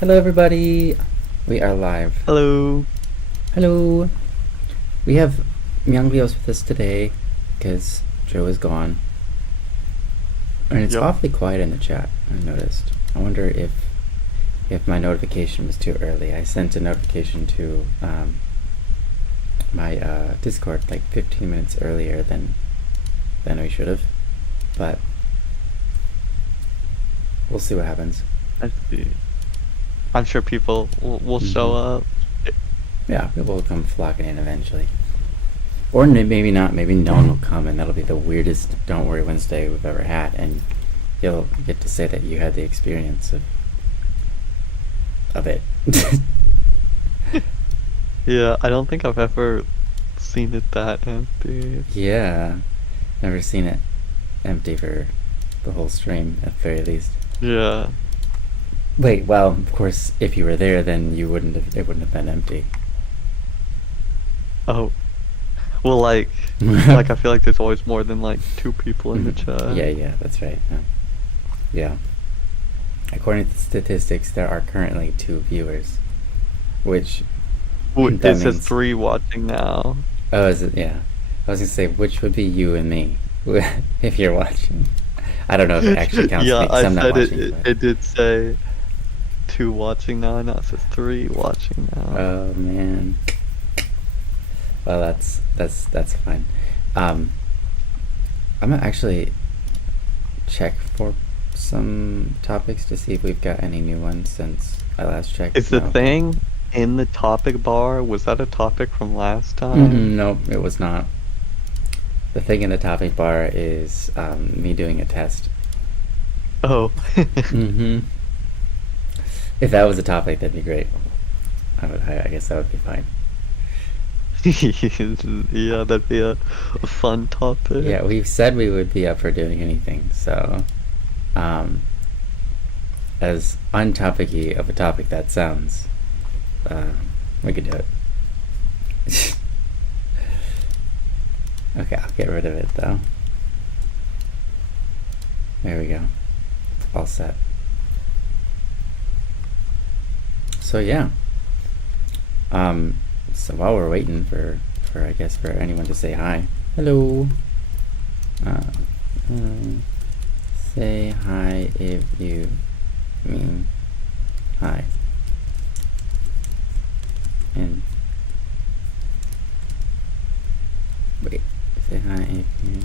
Hello, everybody. We are live. Hello. Hello. We have Myungbios with us today because Joe is gone. And it's Yep. awfully quiet in the chat, I noticed. I wonder if my notification was too early. I sent a notification to my Discord like 15 minutes earlier than we should have. But we'll see what happens. I see. I'm sure people will show up. Yeah, people will come flocking in eventually. Or maybe not. Maybe no one will come, and that'll be the weirdest Don't Worry Wednesday we've ever had, and you'll get to say that you had the experience of it. Yeah, I don't think I've ever seen it that empty. Yeah, never seen it empty for the whole stream, at the very least. Yeah. Wait, well, of course, if you were there, then it wouldn't have been empty. Oh. Well, like I feel like there's always more than like 2 people in the chat. Yeah, that's right. Yeah. According to statistics, there are currently 2 viewers, which It that says means 3 watching now. Oh, is it? Yeah. I was gonna say, which would be you and me if you're watching. I don't know if it actually counts Yeah, me because I I'm not said watching. it did say 2 watching now, and now it says 3 watching now. Oh man. Well, that's fine. I'm gonna actually check for some topics to see if we've got any new ones since I last checked. Is the thing in the topic bar, was that a topic from last time? No, it was not. The thing in the topic bar is me doing a test. Oh. If that was a topic, that'd be great. I guess that would be fine. Yeah, that'd be a fun topic. Yeah, we've said we would be up for doing anything, so as untopicy of a topic that sounds, we could do it. Okay, I'll get rid of it though. There we go. All set. So yeah. So while we're waiting for I guess for anyone to say hi. Hello. Say hi if you mean hi. And wait, say hi if you.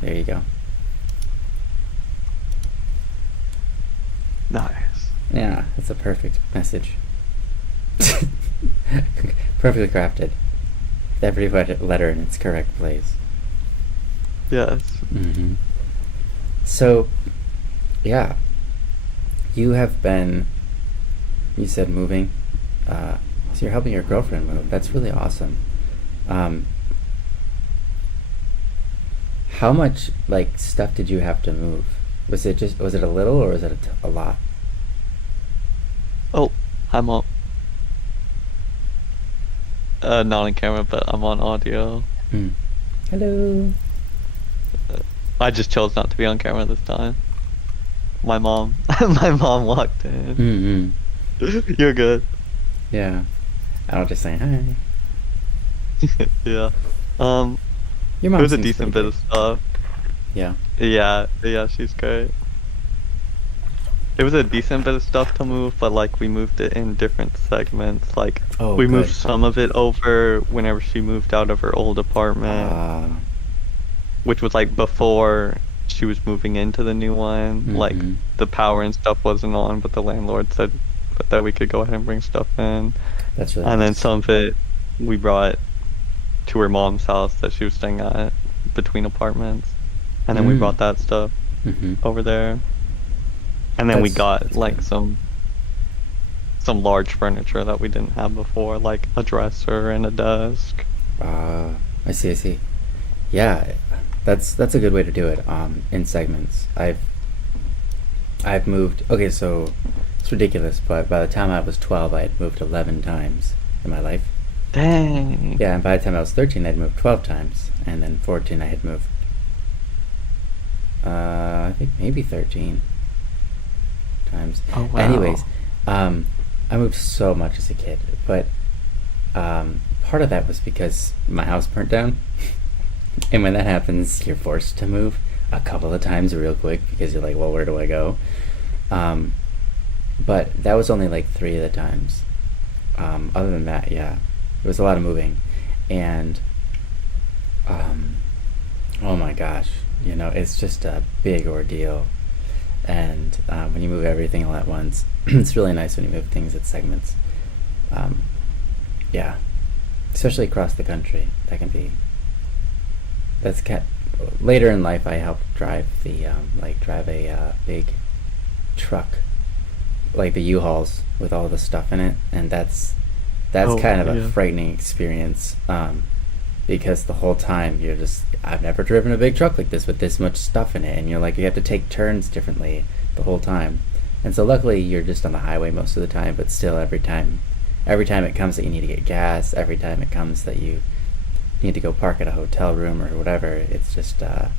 There you go. Nice. Yeah, that's a perfect message. Perfectly crafted. Every letter in its correct place. Yes. So, yeah. You have been, you said moving. So you're helping your girlfriend move. That's really awesome. How much, like, stuff did you have to move? Was it a little or was it a lot? Oh, I'm on. Not on camera, but I'm on audio. Hello. I just chose not to be on camera this time. My mom walked in. You're good. Yeah. I'll just say hi. Yeah. Your mom It was a seems decent pretty bit of stuff. Yeah. Yeah, she's great. It was a decent bit of stuff to move, but like we moved it in different segments. Like we moved some of it over whenever she moved out of her old apartment, which was like before she was moving into the new one. Like the power and stuff wasn't on, but the landlord said that we could go ahead and bring stuff in. That's really And nice. then some of it we brought to her mom's house that she was staying at between apartments, and then we brought that stuff over there. And then we got like some large furniture that we didn't have before, like a dresser and a desk. I see. Yeah, that's a good way to do it. In segments. I've moved. Okay, so it's ridiculous, but by the time I was 12, I had moved 11 times in my life. Dang. Yeah, and by the time I was 13, I'd moved 12 times, and then 14, I had moved. I think maybe 13. times. Oh wow. Anyways, I moved so much as a kid, but part of that was because my house burnt down. And when that happens, you're forced to move a couple of times real quick because you're like, well, where do I go? But that was only like 3 of the times. Other than that, yeah, it was a lot of moving. And oh my gosh, it's just a big ordeal. And when you move everything all at once, it's really nice when you move things at segments. Yeah, especially across the country. Later in life, I helped drive a big truck, like the U-Hauls with all the stuff in it, and that's kind of a frightening experience, because the whole time I've never driven a big truck like this with this much stuff in it, and you have to take turns differently the whole time. And so luckily you're just on the highway most of the time, but still every time it comes that you need to get gas, every time it comes that you need to go park at a hotel room or whatever, it's just a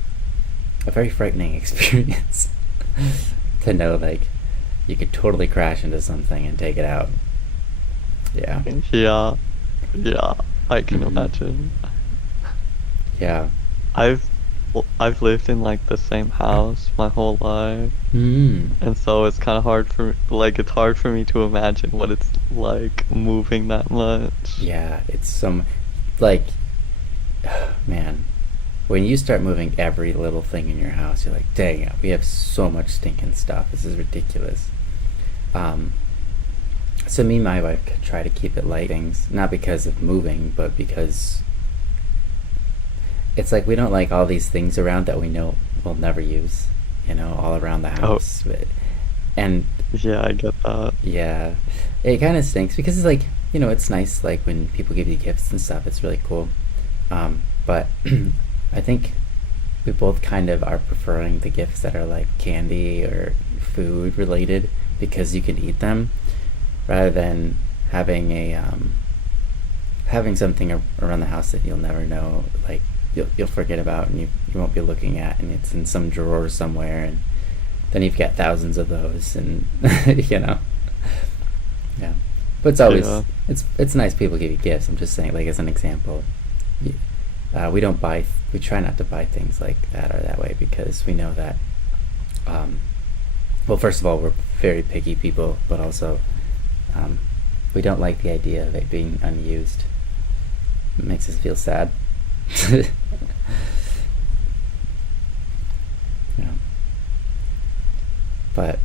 very frightening experience to know you could totally crash into something and take it out. Yeah. Yeah, I can imagine. Yeah. I've lived in the same house my whole life, and so it's kind of hard for me to imagine what it's like moving that much. Yeah, it's man, when you start moving every little thing in your house, you're like, dang it, we have so much stinking stuff. This is ridiculous. So me and my wife try to keep it light things, not because of moving, but because it's we don't like all these things around that we know we'll never use, all around the house. And yeah, I get that. Yeah, it kind of stinks because it's it's nice when people give you gifts and stuff. It's really cool. But I think we both kind of are preferring the gifts that are candy or food related because you can eat them, rather than having having something around the house that you'll never know, you'll forget about, and you won't be looking at, and it's in some drawer somewhere, and then you've got thousands of those, and yeah. But it's always it's nice people give you gifts. I'm just saying, as an example, we try not to buy things like that or that way because we know that well, first of all, we're very picky people, but also we don't like the idea of it being unused. It makes us feel sad. Yeah. But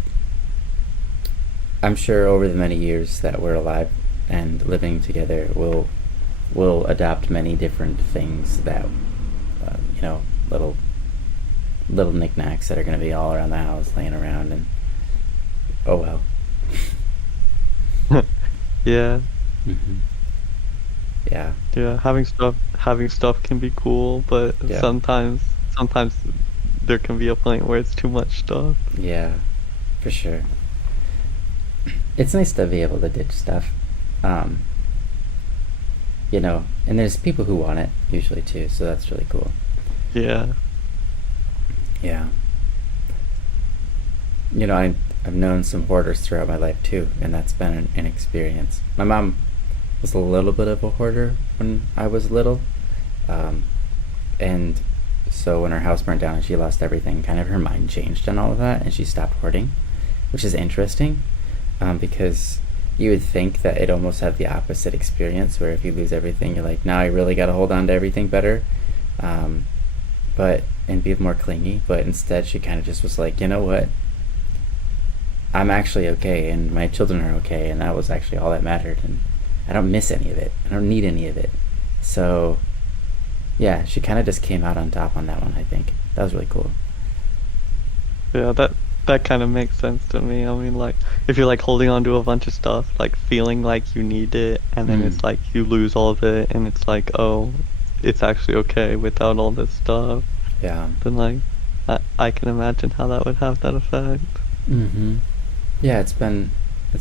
I'm sure over the many years that we're alive and living together, we'll adopt many different things that little knickknacks that are going to be all around the house laying around, and oh well. Yeah. Mm-hmm. Yeah. Yeah, having stuff can be cool, but sometimes there can be a point where it's too much stuff. Yeah, for sure. It's nice to be able to ditch stuff. And there's people who want it usually too, so that's really cool. Yeah. Yeah. I've known some hoarders throughout my life too, and that's been an experience. My mom was a little bit of a hoarder when I was little, and so when her house burnt down and she lost everything, kind of her mind changed on all of that, and she stopped hoarding, which is interesting, because you would think that it almost had the opposite experience, where if you lose everything, you're like, now I really got to hold on to everything better, and be more clingy. But instead, she kind of just was like, you know what? I'm actually okay, and my children are okay, and that was actually all that mattered, and I don't miss any of it. I don't need any of it. So, yeah, she kind of just came out on top on that one, I think. That was really cool. Yeah, that kind of makes sense to me. I mean, if you're holding on to a bunch of stuff, feeling like you need it, and then it's you lose all of it, and it's oh, it's actually okay without all this stuff. Yeah. Then I can imagine how that would have that effect. Mm-hmm. Yeah, it's been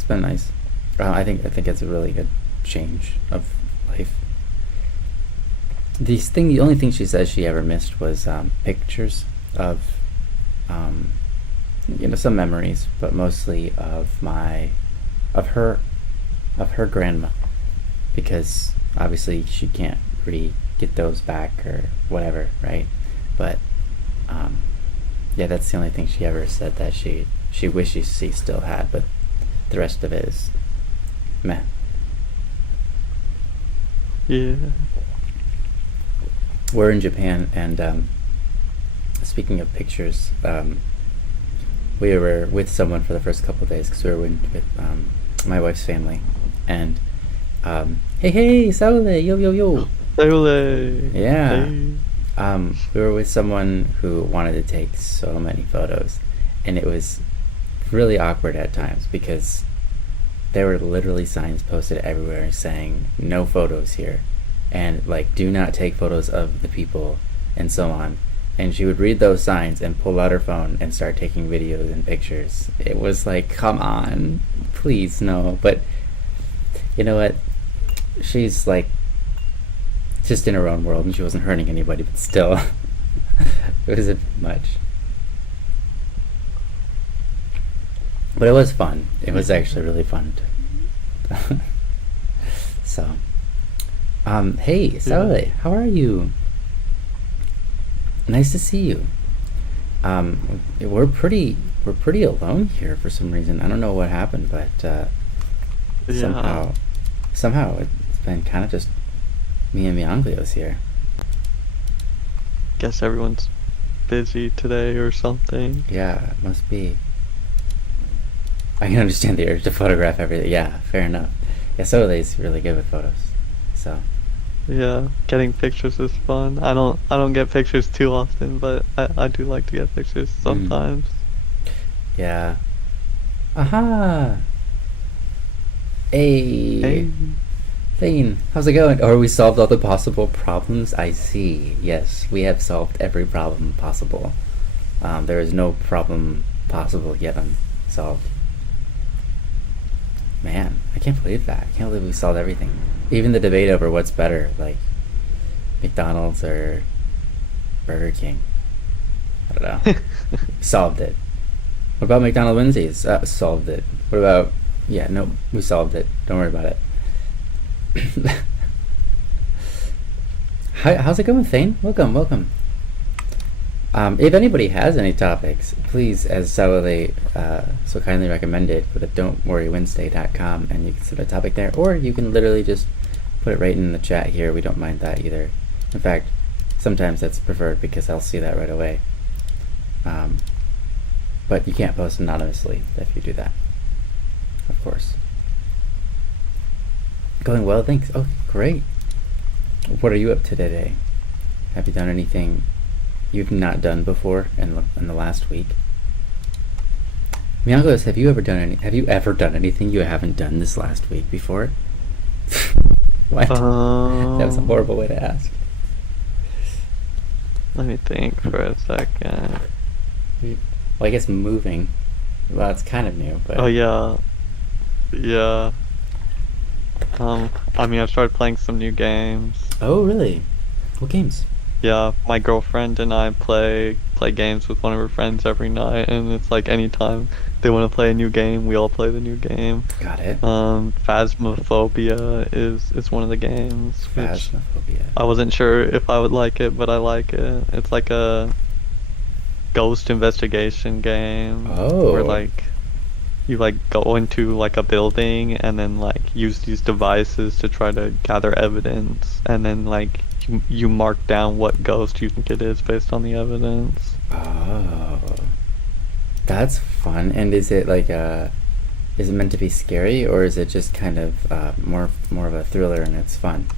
nice. I think it's a really good change of life. The only thing she says she ever missed was pictures of some memories, but mostly of her, of her grandma, because obviously she can't really get those back or whatever, right? But um, yeah, that's the only thing she ever said that she wishes she still had, but the rest of it is meh. Yeah. We're in Japan, and speaking of pictures, we were with someone for the first couple of days because we were with my wife's family, and hey, Saule, yo yo yo. Saule. Yeah. Hey. We were with someone who wanted to take so many photos, and it was really awkward at times because there were literally signs posted everywhere saying no photos here, and like do not take photos of the people, and so on. And she would read those signs and pull out her phone and start taking videos and pictures. It was like, come on, please, no. But you know what? She's like just in her own world, and she wasn't hurting anybody, but still, it was a bit much. But it was fun. It was actually really fun. So, hey, Saule, how are you? Nice to see you. We're pretty alone here for some reason. I don't know what happened, but somehow it's been kind of just me and Mianglios here. Guess everyone's busy today or something. Yeah, it must be. I can understand the urge to photograph everything. Yeah, fair enough. Yeah, Saule's really good with photos. So. Yeah, getting pictures is fun. I don't get pictures too often, but I do like to get pictures sometimes. Yeah. Aha! Hey! Thane, how's it going? Or we solved all the possible problems? I see. Yes, we have solved every problem possible. There is no problem possible yet unsolved. Man, I can't believe that. I can't believe we solved everything. Even the debate over what's better, like McDonald's or Burger King. I don't know. Solved it. What about McDonald's Wednesdays? Solved it. What about... Yeah, no, we solved it. Don't worry about it. How's it going, Thane? Welcome. If anybody has any topics, please, as Saule so kindly recommended, go to don'tworrywednesday.com and you can send a topic there, or you can literally just put it right in the chat here. We don't mind that either. In fact, sometimes that's preferred because I'll see that right away. But you can't post anonymously if you do that, of course. Going well, thanks. Oh, great. What are you up to today? Have you done anything you've not done before in the last week? Miangos, have you ever done anything you haven't done this last week before? What? That was a horrible way to ask. Let me think for a second. Well, I guess moving. Well, it's kind of new, but... Oh, yeah. Yeah. I mean, I've started playing some new games. Oh, really? What games? Yeah, my girlfriend and I play games with one of her friends every night, and it's like anytime they want to play a new game, we all play the new game. Got it. Phasmophobia is one of the games. Phasmophobia. I wasn't sure if I would like it, but I like it. It's like a ghost investigation game. Oh. Where like you like go into like a building and then like use these devices to try to gather evidence, and then like you mark down what ghost you think it is based on the evidence. Oh, that's fun. And is it like is it meant to be scary, or is it just kind of more of a thriller and it's fun?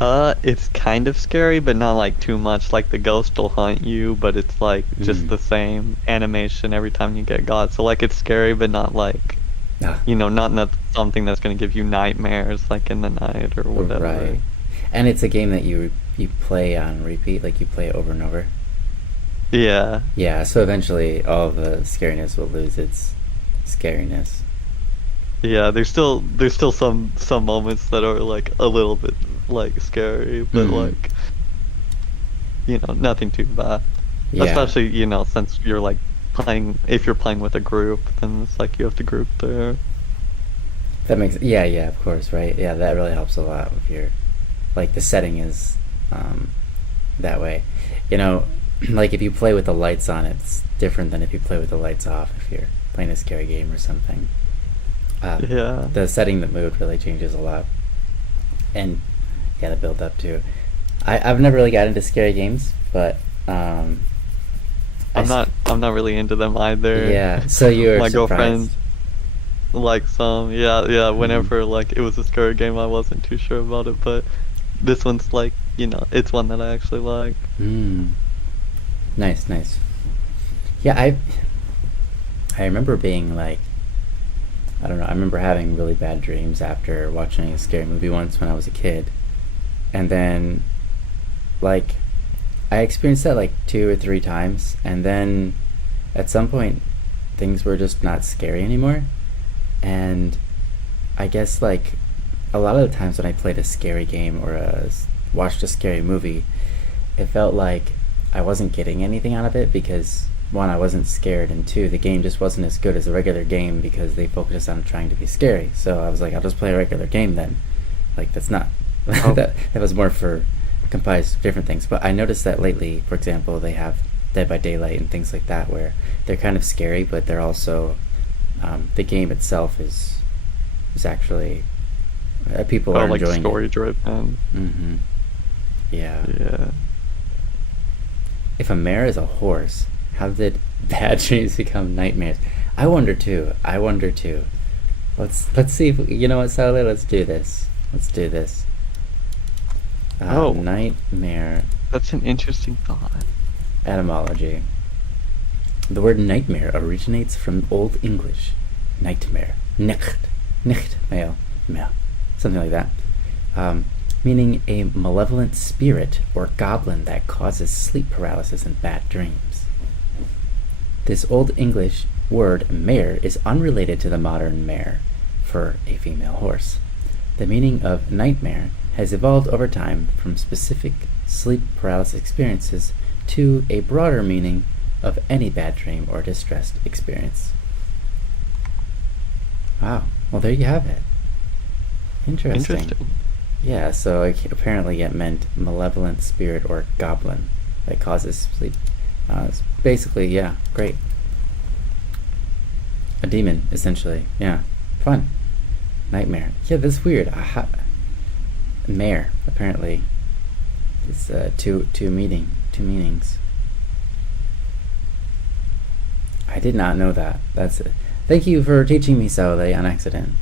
It's kind of scary, but not like too much. Like the ghost will hunt you, but it's like just the same animation every time you get got. So like it's scary, but not like not something that's gonna give you nightmares like in the night or whatever. Right. And it's a game that you play on repeat, like you play it over and over. Yeah. Yeah, so eventually all the scariness will lose its scariness. Yeah, there's still some moments that are like a little bit like scary, but like nothing too bad. Yeah. Especially, since you're like if you're playing with a group, then it's like you have the group there. That makes yeah, yeah, of course, right? Yeah, that really helps a lot if you're like the setting is that way. You know, like if you play with the lights on, it's different than if you play with the lights off. If you're playing a scary game or something, Yeah. the setting, the mood really changes a lot, and yeah, the build up too. I've never really got into scary games, but I'm not really into them either. yeah. So you were My surprised. girlfriend likes some. Yeah, yeah. Mhm. Whenever like it was a scary game, I wasn't too sure about it, but this one's like, it's one that I actually like. Mm. Nice, nice. Yeah, I remember being like, I don't know. I remember having really bad dreams after watching a scary movie once when I was a kid, and then like I experienced that like 2 or 3 times, and then at some point things were just not scary anymore. And I guess like a lot of the times when I played a scary game or watched a scary movie, it felt like I wasn't getting anything out of it because one, I wasn't scared, and two, the game just wasn't as good as a regular game because they focused on trying to be scary. So I was like, I'll just play a regular game then. Like that's not Oh, that was more for comprised of different things. But I noticed that lately, for example, they have Dead by Daylight and things like that where they're kind of scary, but they're also the game itself is actually people oh, are like enjoying it. story driven. Mm-hmm. Yeah. Yeah. If a mare is a horse, how did bad dreams become nightmares? I wonder too. I wonder too. Let's see if you know what, Sally. Let's do this. Let's do this. Oh, Nightmare that's an interesting thought. etymology. The word nightmare originates from Old English, nightmare, nicht, male, something like that, meaning a malevolent spirit or goblin that causes sleep paralysis and bad dreams. This Old English word mare is unrelated to the modern mare for a female horse. The meaning of nightmare has evolved over time from specific sleep paralysis experiences to a broader meaning of any bad dream or distressed experience. Wow. Well, there you have it. Interesting. Interesting. Yeah, so apparently it meant malevolent spirit or goblin that causes sleep. It's basically, yeah, great. A demon, essentially. Yeah. Fun. Nightmare. Yeah, that's weird. Mare, apparently, is two meanings. I did not know that. That's it. Thank you for teaching me, Saole, on accident.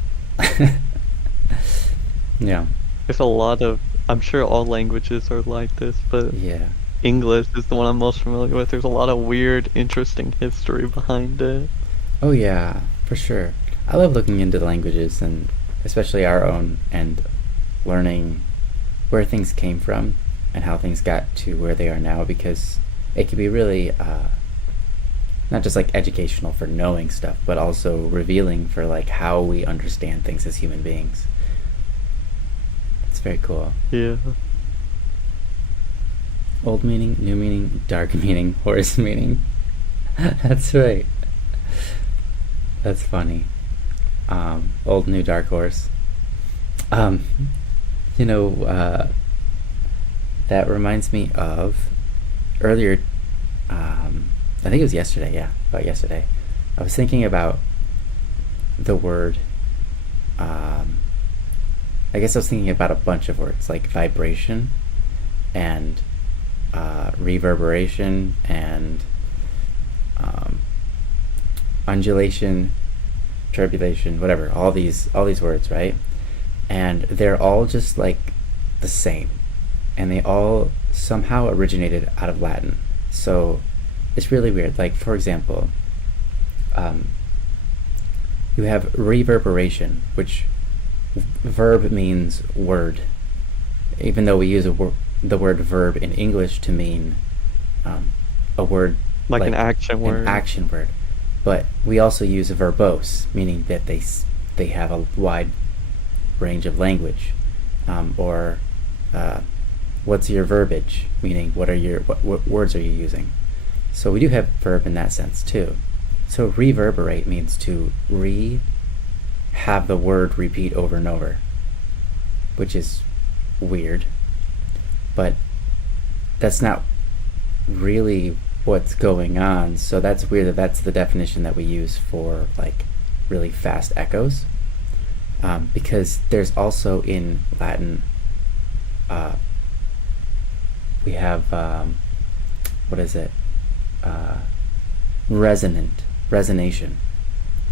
Yeah. There's a lot of. I'm sure all languages are like this, but Yeah. English is the one I'm most familiar with. There's a lot of weird, interesting history behind it. Oh yeah, for sure. I love looking into the languages and especially our own and learning where things came from and how things got to where they are now because it can be really not just like educational for knowing stuff, but also revealing for like how we understand things as human beings. It's very cool. Yeah. Old meaning, new meaning, dark meaning, horse meaning. That's right. That's funny. Old new dark horse. Um, you know, that reminds me of earlier. I think it was yesterday. Yeah, about yesterday. I was thinking about the word. I guess I was thinking about a bunch of words like vibration and reverberation and undulation, turbulation, whatever. All these words, right? And they're all just like the same, and they all somehow originated out of Latin. So it's really weird. Like for example, you have reverberation, which verb means word, even though we use the word verb in English to mean a word Like an action an word. action word, but we also use verbose, meaning that they have a wide range of language, or what's your verbiage, meaning what words are you using, So we do have verb in that sense too. So reverberate means to have the word repeat over and over, which is weird, but that's not really what's going on. So that's weird that that's the definition that we use for like really fast echoes, because there's also in Latin we have what is it, resonation.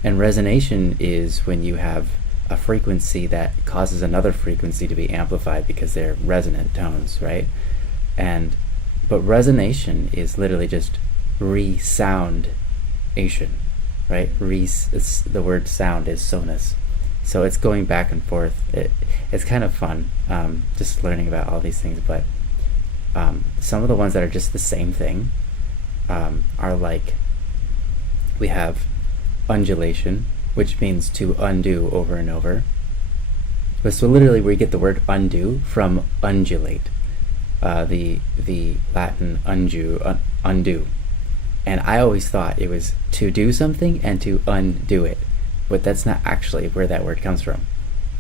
And resonation is when you have a frequency that causes another frequency to be amplified because they're resonant tones, right? But resonation is literally just resoundation, right? The word sound is sonus. So it's going back and forth. It's kind of fun, just learning about all these things. But some of the ones that are just the same thing are like, we have undulation, which means to undo over and over. But so literally we get the word undo from undulate, the Latin undo. And I always thought it was to do something and to undo it, but that's not actually where that word comes from.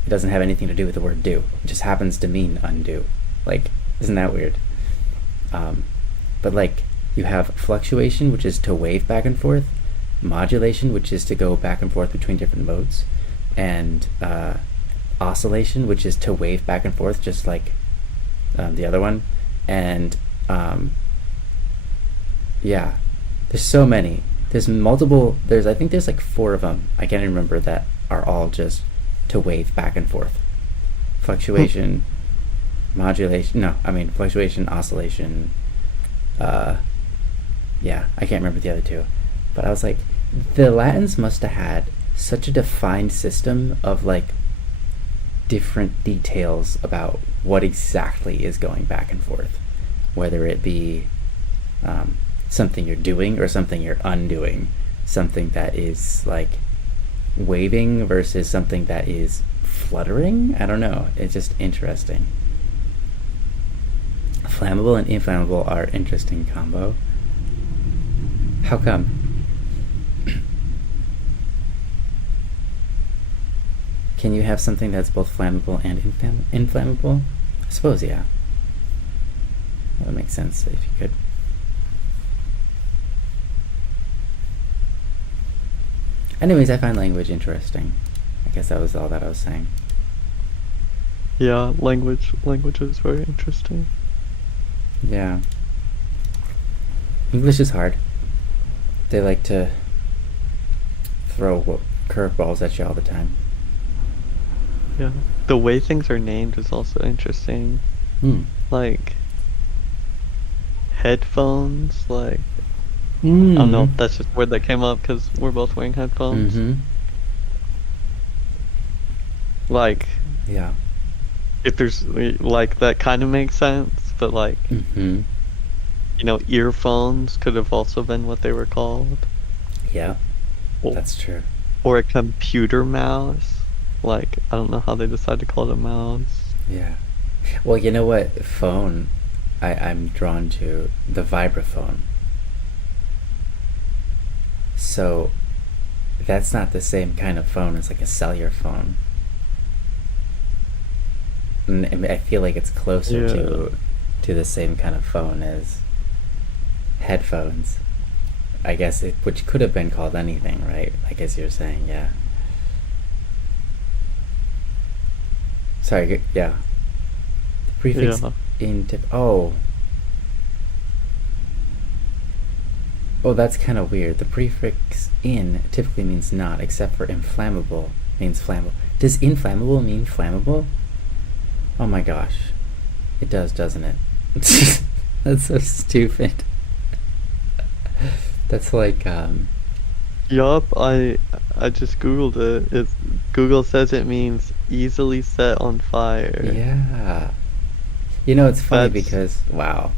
It doesn't have anything to do with the word do. It just happens to mean undo. Like, isn't that weird? But like, you have fluctuation, which is to wave back and forth, modulation, which is to go back and forth between different modes, and oscillation, which is to wave back and forth, just like the other one. And yeah, there's so many. There's multiple. I think there's like 4 of them. I can't even remember, that are all just to wave back and forth. Fluctuation, modulation. No, I mean fluctuation, oscillation. Yeah, I can't remember the other 2. But I was like, the Latins must have had such a defined system of like different details about what exactly is going back and forth, whether it be something you're doing or something you're undoing, something that is like waving versus something that is fluttering. I don't know. It's just interesting. Flammable and inflammable are interesting combo. How come? Can you have something that's both flammable and inflammable? I suppose, yeah. Well, that makes sense if you could. Anyways, I find language interesting. I guess that was all that I was saying. Yeah, language is very interesting. Yeah. English is hard. They like to throw curveballs at you all the time. Yeah. The way things are named is also interesting. Like headphones, like I don't know, that's just a word that came up because we're both wearing headphones. Like, yeah, if there's like, that kind of makes sense, but like, you know, earphones could have also been what they were called. Yeah, that's true. Or a computer mouse. Like, I don't know how they decided to call it a mouse. Yeah. Well, you know what phone I'm drawn to? The vibraphone. So that's not the same kind of phone as like a cellular phone. And I feel like it's closer to the same kind of phone as headphones. I guess which could have been called anything, right? Like, as you're saying, yeah. Sorry, yeah. The prefix in oh, that's kind of weird. The prefix in typically means not, except for inflammable means flammable. Does inflammable mean flammable? Oh my gosh. It does, doesn't it? That's so stupid. That's like Yup, I just googled it. Google says it means easily set on fire. Yeah. You know, it's funny because wow.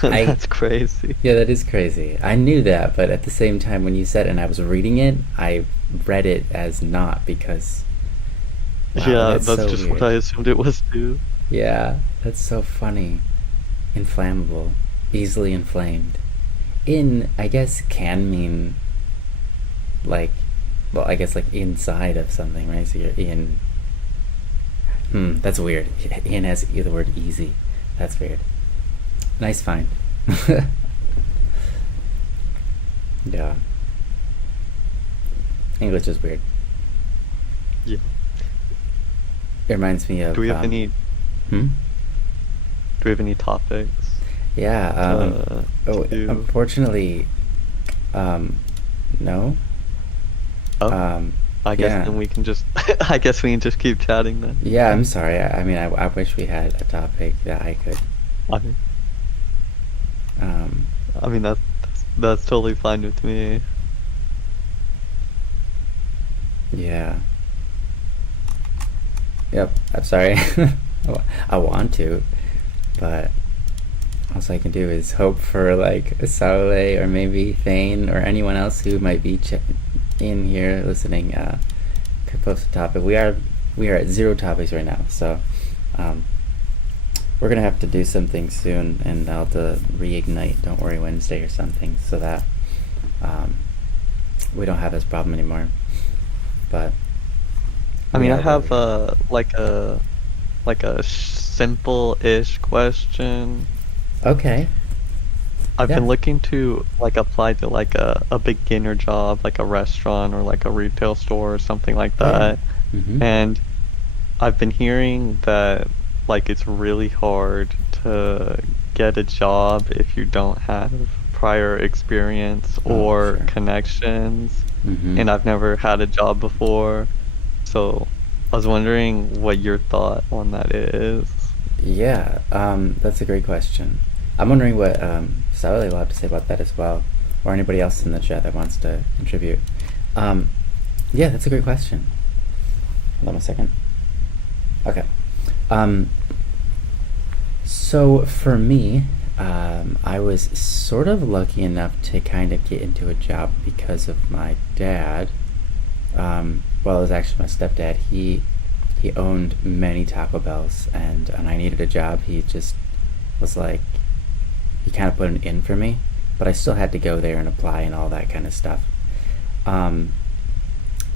That's crazy. Yeah, that is crazy. I knew that, but at the same time, when you said it and I was reading it, I read it as not, because yeah, that's so just weird. what I assumed it was too. Yeah, that's so funny. Inflammable, easily inflamed. in, I guess, can mean like, well, I guess like inside of something, right? So you're in. That's weird. In has the word easy. That's weird. Nice find. Yeah. English is weird. Yeah. It reminds me of. Do we have any? Hmm? Do we have any topics? Yeah. Unfortunately, no. Oh, I guess Yeah. then we can just. I guess we can just keep chatting then. Yeah, I'm sorry. I mean, I wish we had a topic that I could. I mean, Um, I mean that's totally fine with me. yeah. Yep. I'm sorry. I want to, but all I can do is hope for like Saule or maybe Thane or anyone else who might be in here listening. Could post a topic. We are at 0 topics right now, so we're gonna have to do something soon, and I'll have to reignite Don't Worry Wednesday or something, so that we don't have this problem anymore. But I mean, I yeah, have like a simple-ish question. okay. I've Yeah. been looking to like apply to like a beginner job, like a restaurant or like a retail store or something like that. Mm-hmm. And I've been hearing that like it's really hard to get a job if you don't have prior experience Oh, or sure. connections. Mm-hmm. And I've never had a job before. So I was wondering what your thought on that is. Yeah, that's a great question. I'm wondering what Saule will have to say about that as well, or anybody else in the chat that wants to contribute. Yeah, that's a great question. Hold on a second. Okay. So for me, I was sort of lucky enough to kind of get into a job because of my dad. Well, it was actually my stepdad. He owned many Taco Bells, and I needed a job. He just was like, he kind of put an in for me, but I still had to go there and apply and all that kind of stuff.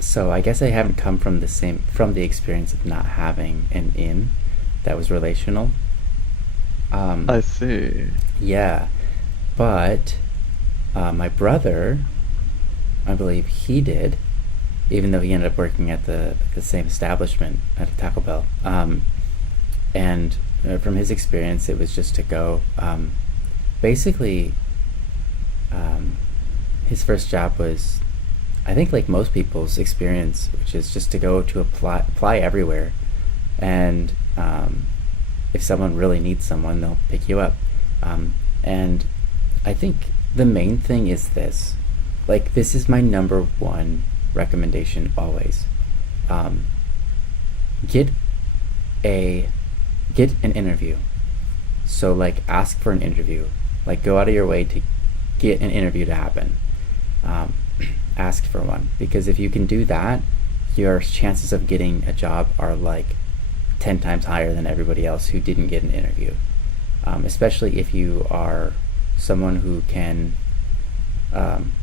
So I guess I haven't come from the experience of not having an in that was relational. I see. Yeah, but my brother, I believe he did, even though he ended up working at the same establishment at a Taco Bell. And from his experience, it was just to go. Basically, his first job was, I think, like most people's experience, which is just to go to apply everywhere, and if someone really needs someone, they'll pick you up. And I think the main thing is this. Like, this is my number one recommendation always. Get an interview. So, like, ask for an interview. Like, go out of your way to get an interview to happen. Ask for one. Because if you can do that, your chances of getting a job are like 10 times higher than everybody else who didn't get an interview. Especially if you are someone who can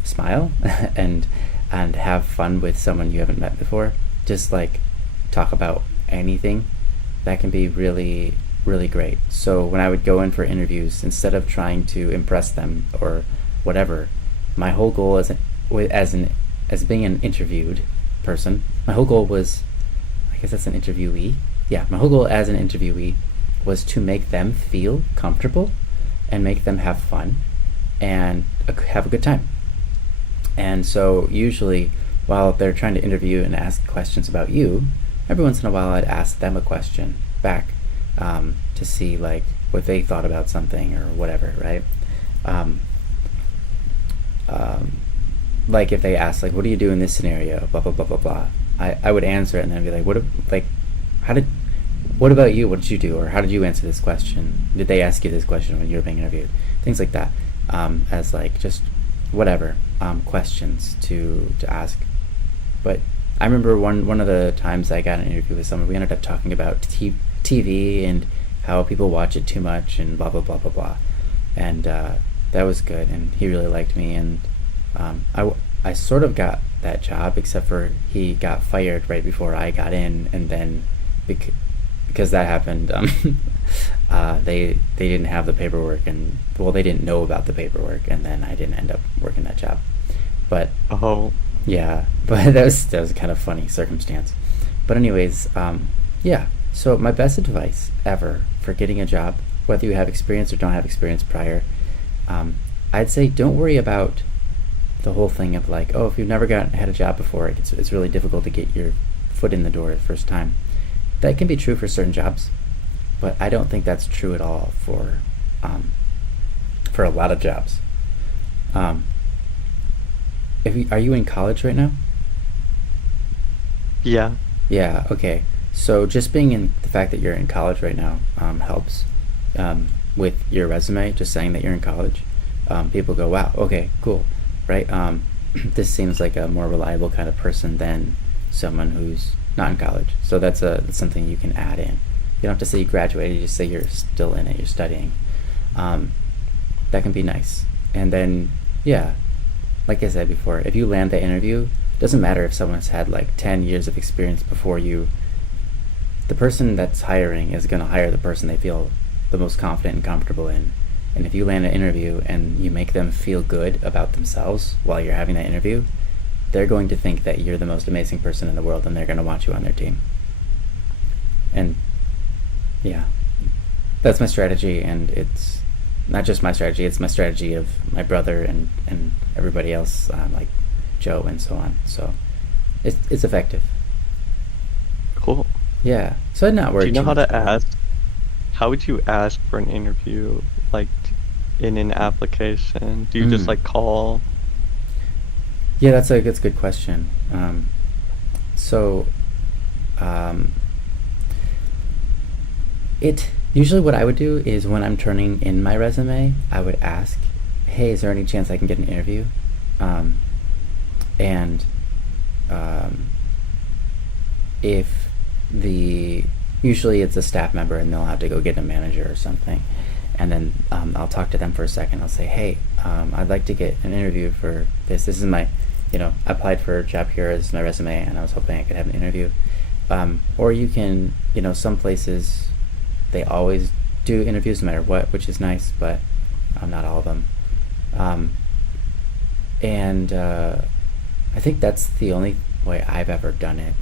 smile and have fun with someone you haven't met before. Just like talk about anything. That can be really, really great. So when I would go in for interviews, instead of trying to impress them or whatever, my whole goal as being an interviewed person, my whole goal was, I guess that's an interviewee. Yeah, my whole goal as an interviewee was to make them feel comfortable and make them have fun and have a good time. And so usually while they're trying to interview and ask questions about you, every once in a while I'd ask them a question back to see like what they thought about something or whatever, right? Like if they ask like, what do you do in this scenario, blah blah blah blah blah, I would answer it and then be like, what about you, what did you do, or how did you answer this question, did they ask you this question when you were being interviewed, things like that, as like just whatever questions to ask. But I remember one of the times I got an interview with someone, we ended up talking about TV and how people watch it too much and blah blah blah blah blah, and that was good, and he really liked me, and I sort of got that job, except for he got fired right before I got in, and then because that happened, they didn't have the paperwork, and well, they didn't know about the paperwork, and then I didn't end up working that job. But Oh, yeah, but that was a kind of funny circumstance. But anyways, yeah. So my best advice ever for getting a job, whether you have experience or don't have experience prior, I'd say don't worry about the whole thing of like, oh, if you've never had a job before, it's really difficult to get your foot in the door the first time. That can be true for certain jobs, but I don't think that's true at all for a lot of jobs. Um, are you in college right now? yeah. Yeah. Okay. So just being in the fact that you're in college right now helps with your resume. Just saying that you're in college, people go, "Wow, okay, cool, right?" This seems like a more reliable kind of person than someone who's not in college. So that's something you can add in. You don't have to say you graduated. You just say you're still in it. You're studying. That can be nice. And then, yeah, like I said before, if you land the interview, it doesn't matter if someone's had like 10 years of experience before you. The person that's hiring is going to hire the person they feel the most confident and comfortable in. And if you land an interview and you make them feel good about themselves while you're having that interview, they're going to think that you're the most amazing person in the world, and they're going to want you on their team. And yeah, that's my strategy, and it's not just my strategy, it's my strategy of my brother and everybody else, like Joe and so on. So it's effective. Cool. Yeah. So I'd not worry Do you know too how much to about it. ask? How would you ask for an interview, like in an application? Do you just Mm. like call? Yeah, that's a good question. So, um, it usually what I would do is when I'm turning in my resume, I would ask, "Hey, is there any chance I can get an interview?" Um, and um, if the usually it's a staff member and they'll have to go get a manager or something, and then I'll talk to them for a second. I'll say, "Hey, I'd like to get an interview for this is my, I applied for a job here as my resume, and I was hoping I could have an interview." Or you can, some places they always do interviews no matter what, which is nice, but not all of them. um, and I think that's the only way I've ever done it.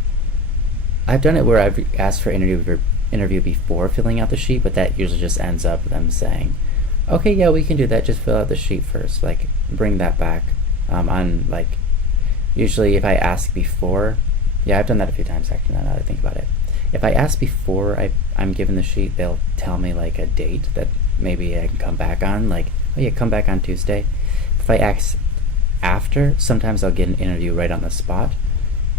I've done it where I've asked for interview before filling out the sheet, but that usually just ends up them saying, "Okay, yeah, we can do that. Just fill out the sheet first. Like, bring that back." On like, usually if I ask before, yeah, I've done that a few times actually. Now that I think about it, if I ask before I'm given the sheet, they'll tell me like a date that maybe I can come back on. Like, "Oh yeah, come back on Tuesday." If I ask after, sometimes I'll get an interview right on the spot,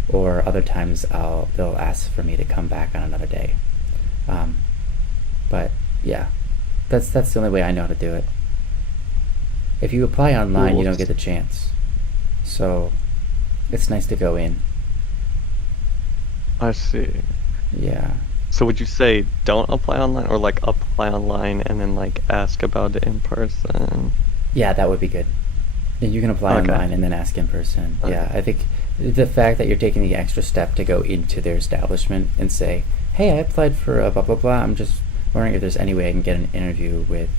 or other times they'll ask for me to come back on another day. But yeah, that's the only way I know how to do it. If you apply online, you Cool. don't get the chance. So it's nice to go in. I see. Yeah. So would you say don't apply online, or like apply online and then like ask about it in person? Yeah, that would be good. And you can apply Okay. online and then ask in person. Okay. Yeah, I think the fact that you're taking the extra step to go into their establishment and say, "Hey, I applied for a blah blah blah. I'm just wondering if there's any way I can get an interview with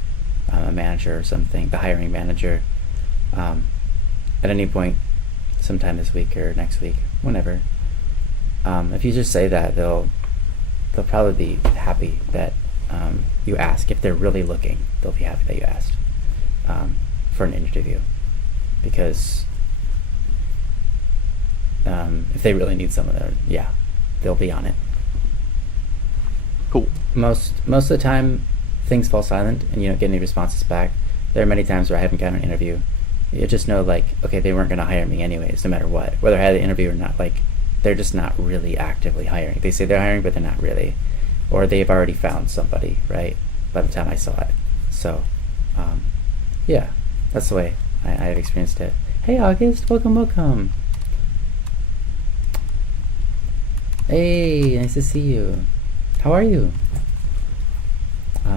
a manager or something, the hiring manager, at any point, sometime this week or next week, whenever." If you just say that, they'll probably be happy that you ask. If they're really looking, they'll be happy that you asked for an interview, because if they really need someone there, yeah, they'll be on it. Cool. Most of the time, things fall silent and you don't get any responses back. There are many times where I haven't gotten an interview. You just know, like, okay, they weren't going to hire me anyways, no matter what, whether I had an interview or not. Like, they're just not really actively hiring. They say they're hiring, but they're not really, or they've already found somebody, right, by the time I saw it. So, yeah, that's the way I've experienced it. Hey, August, welcome. Hey, nice to see you. How are you?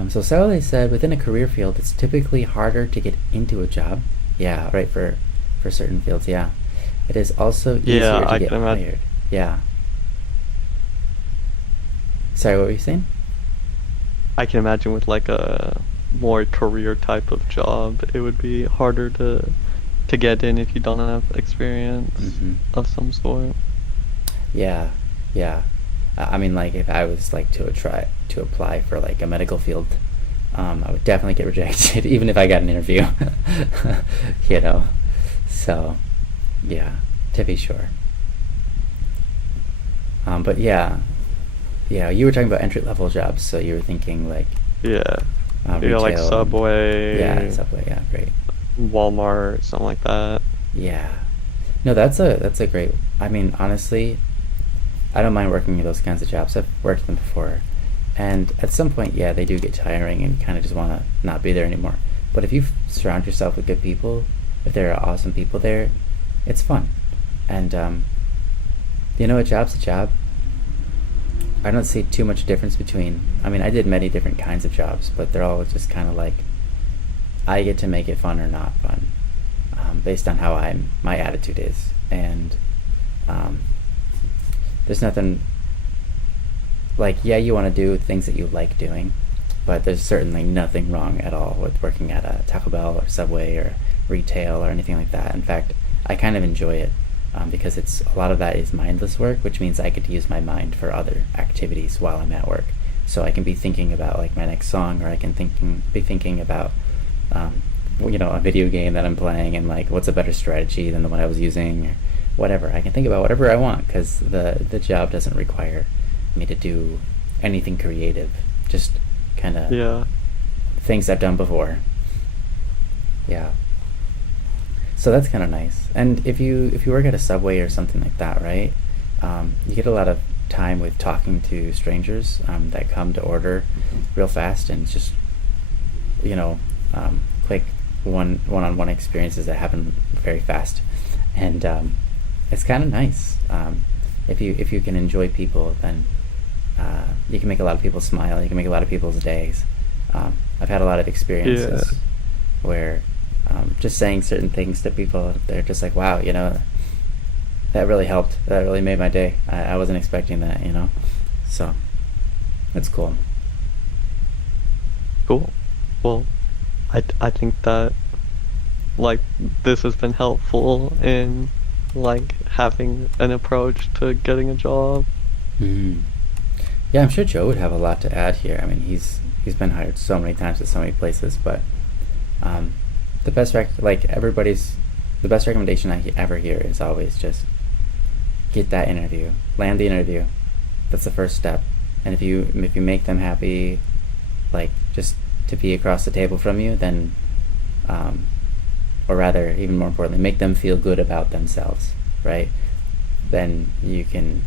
So Sally said within a career field, it's typically harder to get into a job. Yeah, right, for certain fields, yeah. It is also Yeah, easier to I get can imagine. hired. Yeah. Sorry, what were you saying? I can imagine with like a more career type of job, it would be harder to get in if you don't have experience Mm-hmm. of some sort. Yeah, yeah. I mean, like if I was like to apply for like a medical field, I would definitely get rejected, even if I got an interview. you know. So, yeah, to be sure. But yeah, yeah. You were talking about entry level jobs, so you were thinking like Yeah. Yeah, like retail and yeah, Subway, Subway. Yeah, great. Walmart, something like that. Yeah. No, that's a great. I mean, honestly, I don't mind working those kinds of jobs. I've worked them before, and at some point, yeah, they do get tiring, and you kind of just want to not be there anymore. But if you surround yourself with good people, if there are awesome people there, it's fun, and a job's a job. I don't see too much difference between. I mean, I did many different kinds of jobs, but they're all just kind of like I get to make it fun or not fun, based on how my attitude is, and um, there's nothing like yeah, you want to do things that you like doing, but there's certainly nothing wrong at all with working at a Taco Bell or Subway or retail or anything like that. In fact, I kind of enjoy it because it's a lot of that is mindless work, which means I get to use my mind for other activities while I'm at work. So I can be thinking about like my next song, or I can be thinking about um, a video game that I'm playing, and like what's a better strategy than the one I was using, or whatever. I can think about whatever I want because the job doesn't require me to do anything creative. Just kind of Yeah. things I've done before. Yeah. So that's kind of nice. And if you work at a Subway or something like that, right? You get a lot of time with talking to strangers that come to order real fast, and it's just you know quick one-on-one experiences that happen very fast, and it's kind of nice. If you can enjoy people, then you can make a lot of people smile. You can make a lot of people's days. I've had a lot of Yeah. experiences where just saying certain things to people, they're just like, wow, that really helped. That really made my day. I wasn't expecting that. So that's cool. Cool. Well, I think that like this has been helpful in like having an approach to getting a job. Mm. Yeah, I'm sure Joe would have a lot to add here. I mean, he's been hired so many times at so many places, but um, the best recommendation I ever hear is always just get that interview, land the interview. That's the first step, and if you make them happy, like just to be across the table from you, then or rather, even more importantly, make them feel good about themselves, right? Then you can,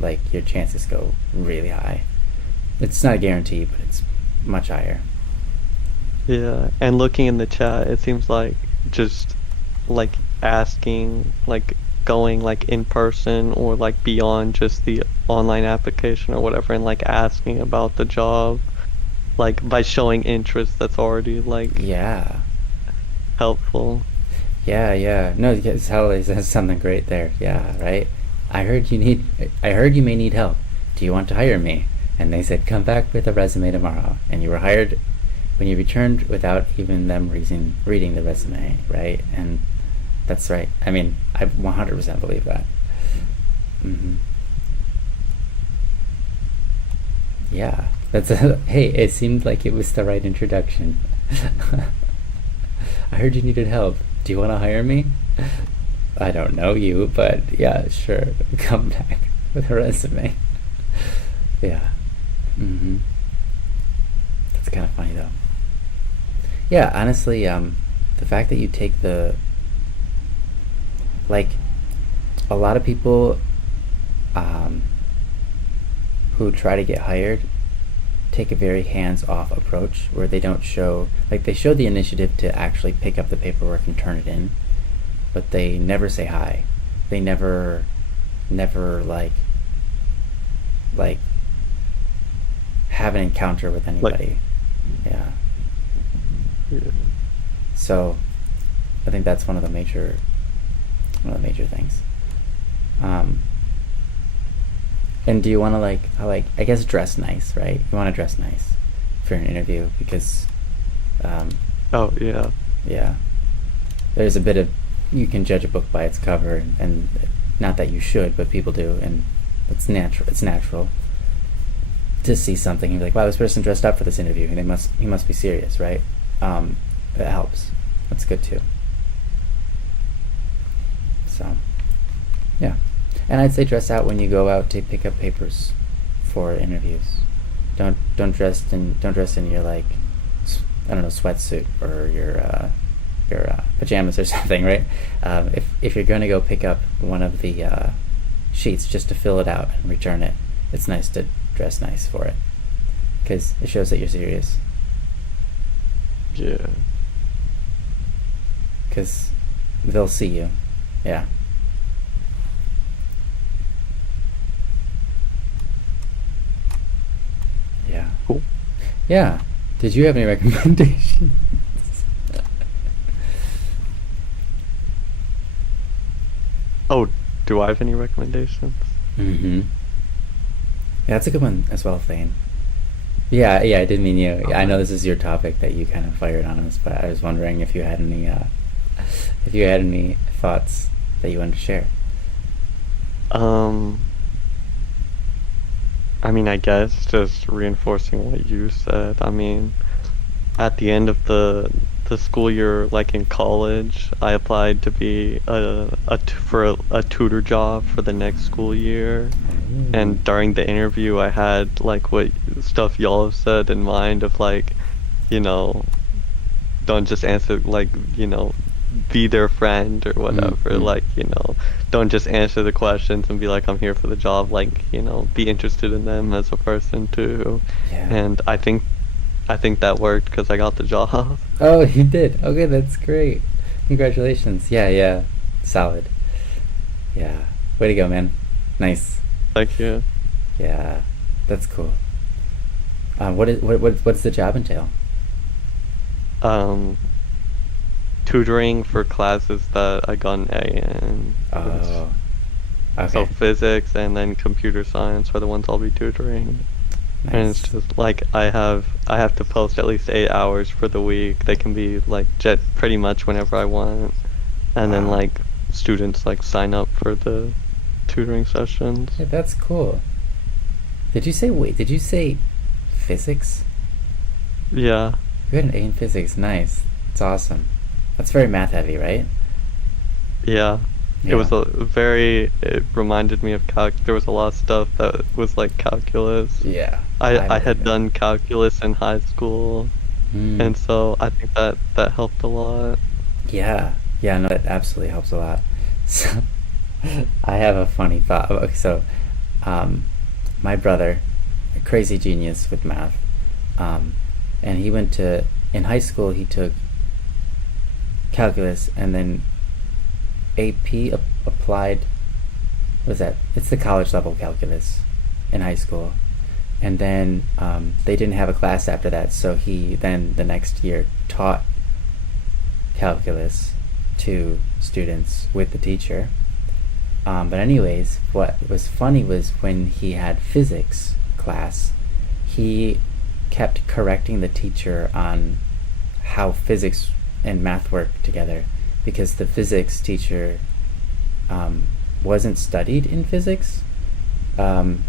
like, your chances go really high. It's not a guarantee, but it's much higher. Yeah, and looking in the chat, it seems like just like asking, like going like in person or like beyond just the online application or whatever, and like asking about the job, like by showing interest, that's already like Yeah. helpful. Yeah, yeah. No, yes, Holiday says something great there. Yeah, right. I heard you may need help. Do you want to hire me? And they said, come back with a resume tomorrow. And you were hired when you returned without even them reading the resume, right? And that's right. I mean, I 100% believe that. Hmm. Yeah. Hey, it seemed like it was the right introduction. I heard you needed help. Do you want to hire me? I don't know you, but yeah, sure. Come back with a resume. Yeah. Hmm. That's kind of funny though. Yeah, honestly, the fact that you take like a lot of people um, who try to get hired take a very hands-off approach where they don't show like they show the initiative to actually pick up the paperwork and turn it in, but they never say hi. They never like have an encounter with Like anybody. Yeah. Yeah. So I think that's one of the major things. Um, and do you want to I guess dress nice, right? You want to dress nice for an interview because, um, Oh yeah. yeah, there's a bit of you can judge a book by its cover, and not that you should, but people do, and it's natural. It's natural to see something and be like, "Wow, this person dressed up for this interview, and he must be serious, right?" It helps. That's good too. So, yeah, and I'd say dress out when you go out to pick up papers for interviews. Don't dress in your I don't know, sweatsuit or your pajamas or something, right? If you're going to go pick up one of the sheets just to fill it out and return it, it's nice to dress nice for it because it shows that you're serious. Yeah. Because they'll see you. Yeah. Yeah. Cool. Yeah. Did you have any recommendations? Oh, do I have any recommendations? Mm-hmm. Yeah, that's a good one as well, Thane. Yeah, yeah, I did mean you. Yeah, I know this is your topic that you kind of fired on us, but I was wondering if you had any thoughts that you wanted to share. Um, I mean, I guess just reinforcing what you said. I mean, at the end of the school year, like in college, I applied to be for a tutor job for the next school year. Ooh. And during the interview, I had like what stuff y'all have said in mind of like, you know, don't just answer like, be their friend or whatever. Mm-hmm. Like, don't just answer the questions and be like, I'm here for the job. Like, be interested in them as a person too. Yeah. And I think that worked because I got the job. Oh, you did. Okay, that's great. Congratulations. Yeah, yeah. Solid. Yeah. Way to go, man. Nice. Thank you. Yeah. That's cool. What's the job entail? Um, Tutoring for classes that I got an A in. Oh. So Okay. physics and then computer science are the ones I'll be tutoring. And it's Nice. just like I have to post at least 8 hours for the week. They can be like jet pretty much whenever I want. And then Wow. like students like sign up for the tutoring sessions. Yeah, that's cool. Did you say physics? Yeah. You had an A in physics. Nice. It's awesome. That's very math heavy, right? Yeah. It Yeah. was it reminded me of there was a lot of stuff that was like calculus. Yeah. I I believe had it. done calculus in high school, Hmm. and so I think that helped a lot. Yeah. Yeah, no, that absolutely helps a lot. So, I have a funny thought. Okay, so, um, my brother, a crazy genius with math, um, and in high school, he took calculus and then AP applied, what is that? It's the college level calculus in high school. And then they didn't have a class after that, so he then the next year taught calculus to students with the teacher. But anyways, what was funny was when he had physics class, he kept correcting the teacher on how physics and math work together because the physics teacher wasn't studied in physics. Um,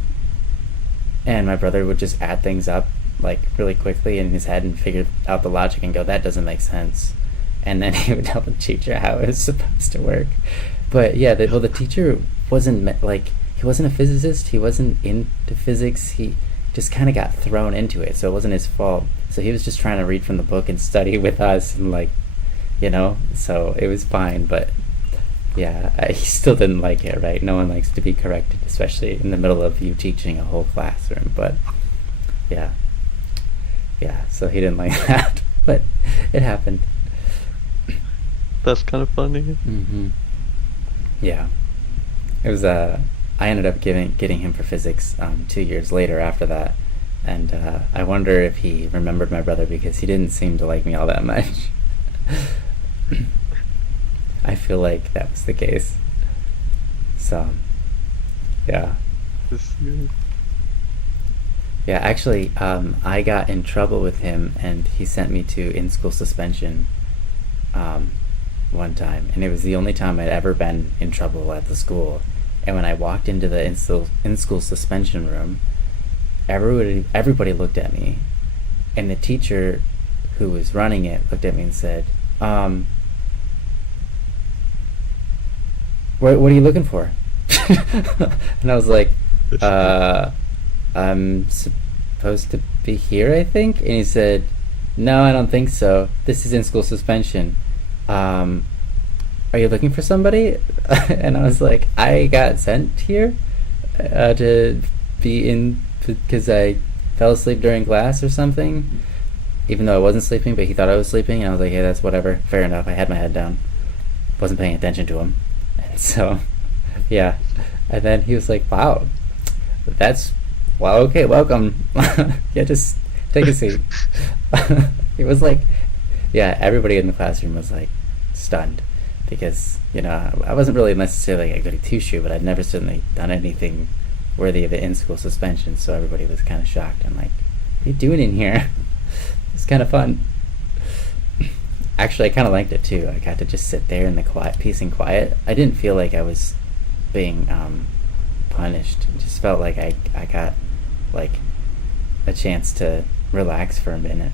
and my brother would just add things up like really quickly in his head and figure out the logic and go, that doesn't make sense. And then he would tell the teacher how it was supposed to work. But yeah, the teacher he wasn't a physicist. He wasn't into physics. He just kind of got thrown into it, so it wasn't his fault. So he was just trying to read from the book and study with us, and so it was fine. But yeah, he still didn't like it, right? No one likes to be corrected, especially in the middle of you teaching a whole classroom. But yeah, yeah. So he didn't like that, but it happened. That's kind of funny. Mm-hmm. Yeah, it was. I ended up getting him for physics 2 years later after that, And I wonder if he remembered my brother because he didn't seem to like me all that much. I feel like that was the case. So, yeah. Yeah, actually, I got in trouble with him, and he sent me to in-school suspension one time, and it was the only time I'd ever been in trouble at the school. And when I walked into the in-school suspension room, everybody looked at me, and the teacher who was running it looked at me and said, what are you looking for? And I was like, I'm supposed to be here, I think. And he said, no, I don't think so. This is in-school suspension. Are you looking for somebody? And I was like, I got sent here to be in because I fell asleep during class or something, even though I wasn't sleeping, but he thought I was sleeping. And I was like, hey, that's whatever. Fair enough. I had my head down. Wasn't paying attention to him. And so, yeah. And then he was like, wow, well, okay, welcome. Yeah, just take a seat. It was like, yeah, everybody in the classroom was like stunned because, I wasn't really necessarily a goody two-shoe, but I'd never certainly done anything worthy of an in-school suspension, so everybody was kind of shocked and like, what are you doing in here? It's kind of fun. Actually, I kind of liked it too. I got to just sit there in the peace and quiet. I didn't feel like I was being punished. It just felt like I got like a chance to relax for a minute,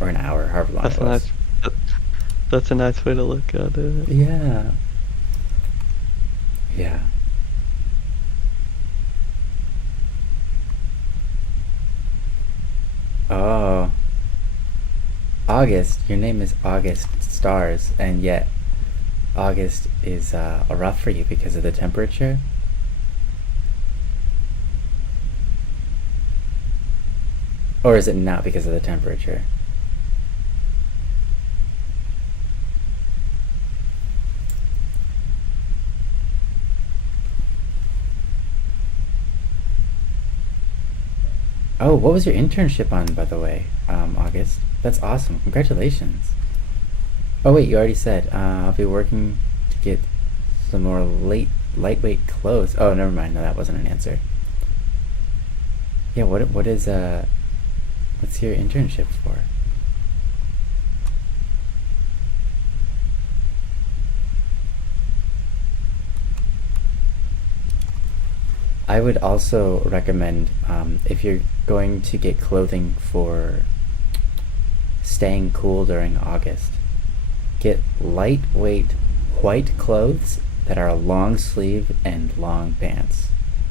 or an hour, however long it was. That's a nice way to look at it. Yeah. Oh, August. Your name is August Stars, and yet August is rough for you because of the temperature. Or is it not because of the temperature? Oh, what was your internship on, by the way, August? That's awesome. Congratulations. Oh, wait, you already said. I'll be working to get some more lightweight clothes. Oh, never mind. No, that wasn't an answer. Yeah, what is, what's your internship for? I would also recommend, if you're going to get clothing for staying cool during August, get lightweight white clothes that are long sleeve and long pants,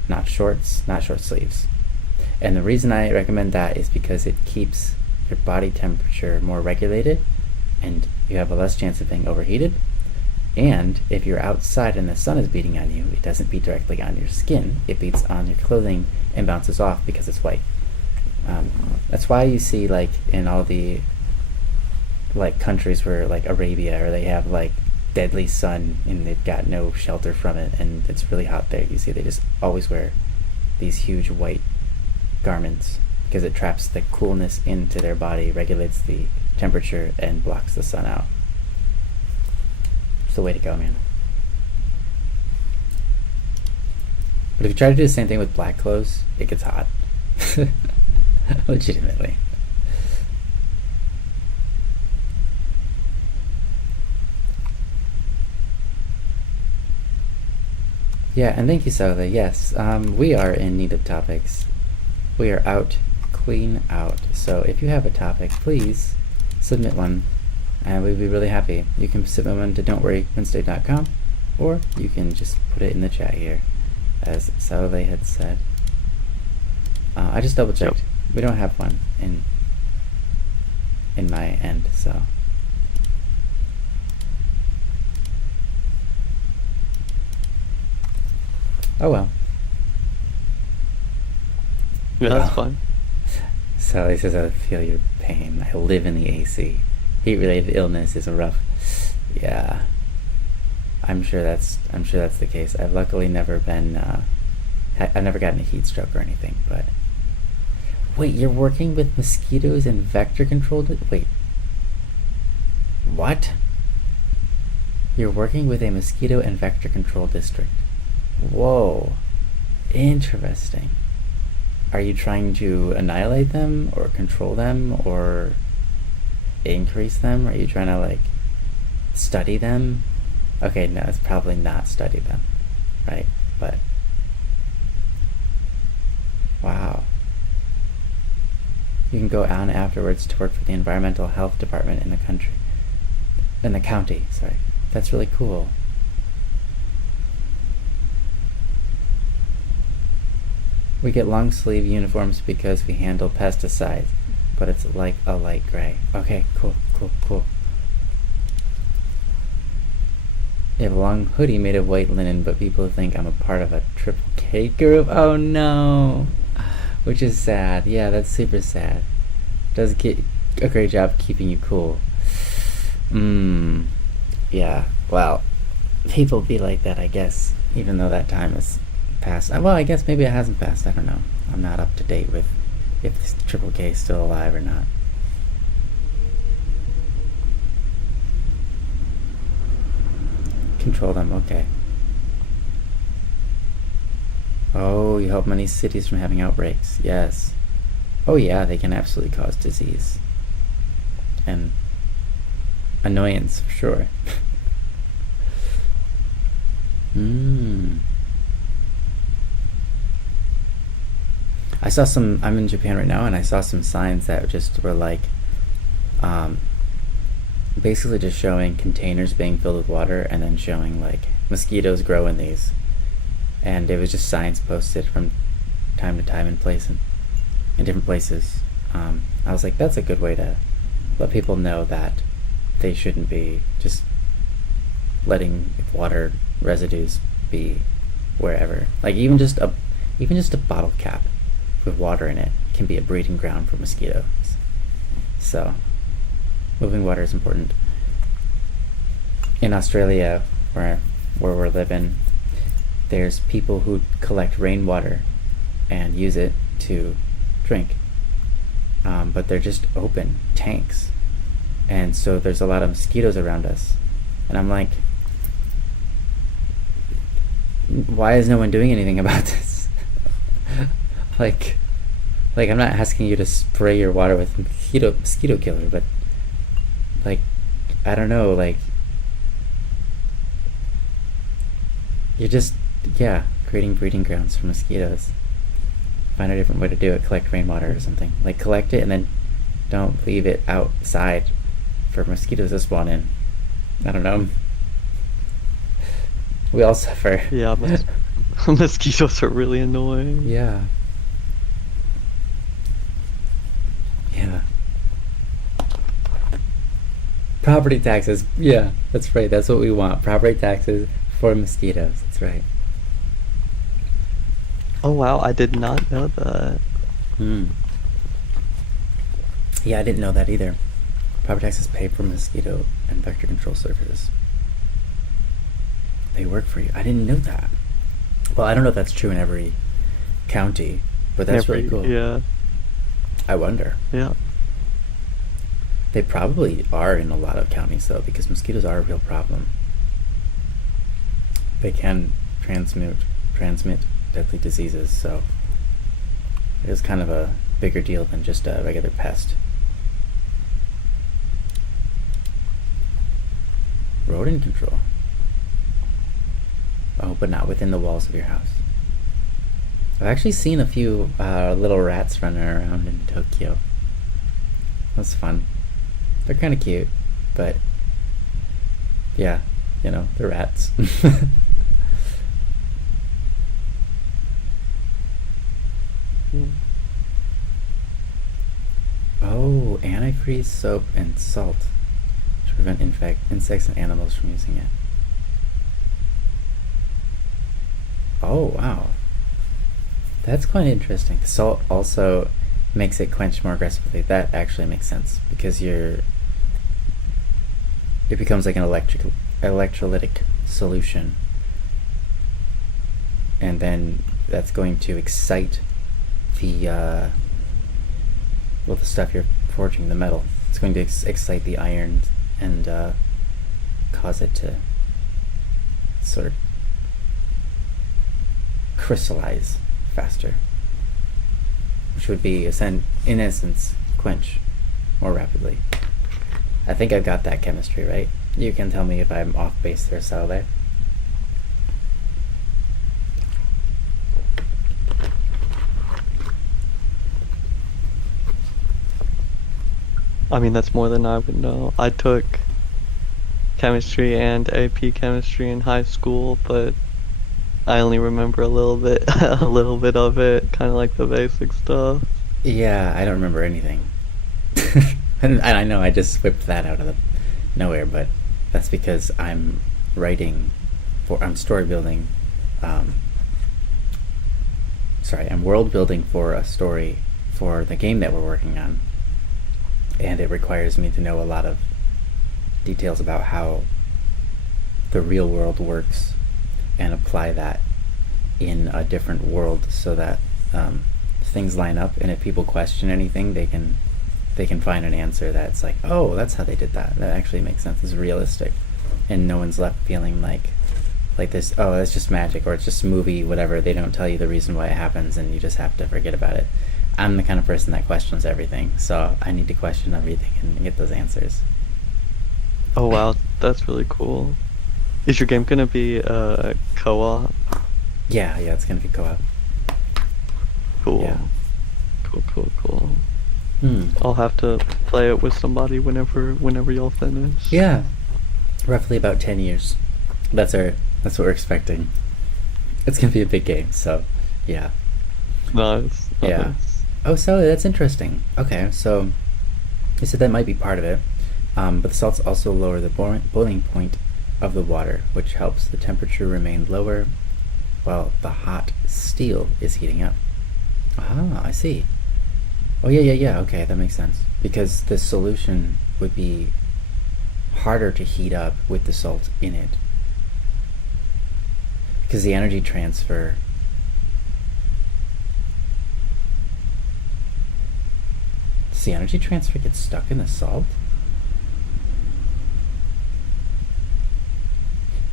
not shorts, not short sleeves. And the reason I recommend that is because it keeps your body temperature more regulated and you have a less chance of being overheated. And if you're outside and the sun is beating on you, it doesn't beat directly on your skin. It beats on your clothing and bounces off because it's white. That's why you see, like, in all the like countries where, like, Arabia, or they have like deadly sun and they've got no shelter from it and it's really hot there, you see they just always wear these huge white garments because it traps the coolness into their body, regulates the temperature, and blocks the sun out. It's the way to go, man. But if you try to do the same thing with black clothes, it gets hot. Legitimately. Yeah, and thank you, Sally. Yes, we are in need of topics. We are out, clean out. So if you have a topic, please submit one, and we'd be really happy. You can submit one to don'tworrywednesday.com, or you can just put it in the chat here, as Sally had said. I just double checked. Yep. We don't have one in my end, so. Oh well. Yeah, that's fine. Sally says, I feel your pain. I live in the AC. Heat-related illness is rough. Yeah. I'm sure that's the case. I've luckily never been I've never gotten a heat stroke or anything, but Wait, you're working with mosquitoes and vector controlled? Wait. What? You're working with a mosquito and vector control district. Whoa. Interesting. Are you trying to annihilate them or control them or increase them? Are you trying to like study them? Okay, no, it's probably not study them, right? But wow. You can go on afterwards to work for the environmental health department in the county, sorry. That's really cool. We get long sleeve uniforms because we handle pesticides, but it's like a light gray. Okay, cool. I have a long hoodie made of white linen, but people think I'm a part of a triple K group. Oh no! Which is sad. Yeah, that's super sad. Does get a great job keeping you cool. Yeah, well, people be like that, I guess, even though that time has passed. Well, I guess maybe it hasn't passed. I don't know. I'm not up to date with if this Triple K is still alive or not. Control them, okay. Oh, you help many cities from having outbreaks. Yes. Oh yeah, they can absolutely cause disease. And annoyance, for sure. I saw some, I'm in Japan right now, and I saw some signs that just were like, basically just showing containers being filled with water and then showing like mosquitoes grow in these. And it was just signs posted from time to time in different places. I was like, that's a good way to let people know that they shouldn't be just letting water residues be wherever. Like even just a bottle cap with water in it can be a breeding ground for mosquitoes. So moving water is important. In Australia, where we're living, there's people who collect rainwater and use it to drink. But they're just open tanks. And so there's a lot of mosquitoes around us. And I'm like, why is no one doing anything about this? like I'm not asking you to spray your water with mosquito killer, but like, I don't know, like, you're just, yeah, creating breeding grounds for mosquitoes. Find a different way to do it. Collect rainwater or something. Like, collect it and then don't leave it outside for mosquitoes to spawn in. I don't know. We all suffer. Yeah, mosquitoes are really annoying. Yeah. Yeah. Property taxes. Yeah, that's right. That's what we want. Property taxes for mosquitoes. That's right. Oh wow, I did not know that. Yeah, I didn't know that either. Property taxes pay for mosquito and vector control services. They work for you. I didn't know that. Well, I don't know if that's true in every county, but that's really cool. Yeah. I wonder. Yeah. They probably are in a lot of counties though, because mosquitoes are a real problem. They can transmit deadly diseases, so it is kind of a bigger deal than just a regular pest. Rodent control. Oh, but not within the walls of your house. I've actually seen a few little rats running around in Tokyo. That's fun. They're kind of cute, but yeah, you know, they're rats. Oh, antifreeze soap and salt to prevent insects and animals from using it. Oh, wow. That's quite interesting. Salt also makes it quench more aggressively. That actually makes sense because it becomes like an electrolytic solution. And then that's going to excite the well, the stuff you're forging, the metal. It's going to excite the iron and cause it to sort of crystallize faster, which would be, in essence, quench more rapidly. I think I've got that chemistry right. You can tell me if I'm off base there, Salve. I mean, that's more than I would know. I took chemistry and AP chemistry in high school, but I only remember a little bit, a little bit of it, kind of like the basic stuff. Yeah, I don't remember anything. And I know I just whipped that out of the nowhere, but that's because I'm story building. I'm world building for a story for the game that we're working on, and it requires me to know a lot of details about how the real world works and apply that in a different world so that things line up, and if people question anything, they can find an answer that's like, oh, that's how they did that. That actually makes sense. It's realistic, and no one's left feeling like this. Oh, that's just magic, or it's just a movie, whatever. They don't tell you the reason why it happens, and you just have to forget about it. I'm the kind of person that questions everything, so I need to question everything and get those answers. Oh wow, that's really cool. Is your game gonna be co-op? Yeah, it's gonna be co-op. Cool. Yeah. Cool. I'll have to play it with somebody whenever y'all finish. Yeah, roughly about 10 years. That's what we're expecting. It's gonna be a big game, so yeah. Nice. Yeah. Oh, so that's interesting. Okay, so you said that might be part of it, but the salts also lower the boiling point of the water, which helps the temperature remain lower while the hot steel is heating up. Ah, I see. Oh, yeah, okay, that makes sense. Because the solution would be harder to heat up with the salt in it. Because the energy transfer... Does the energy transfer get stuck in the salt?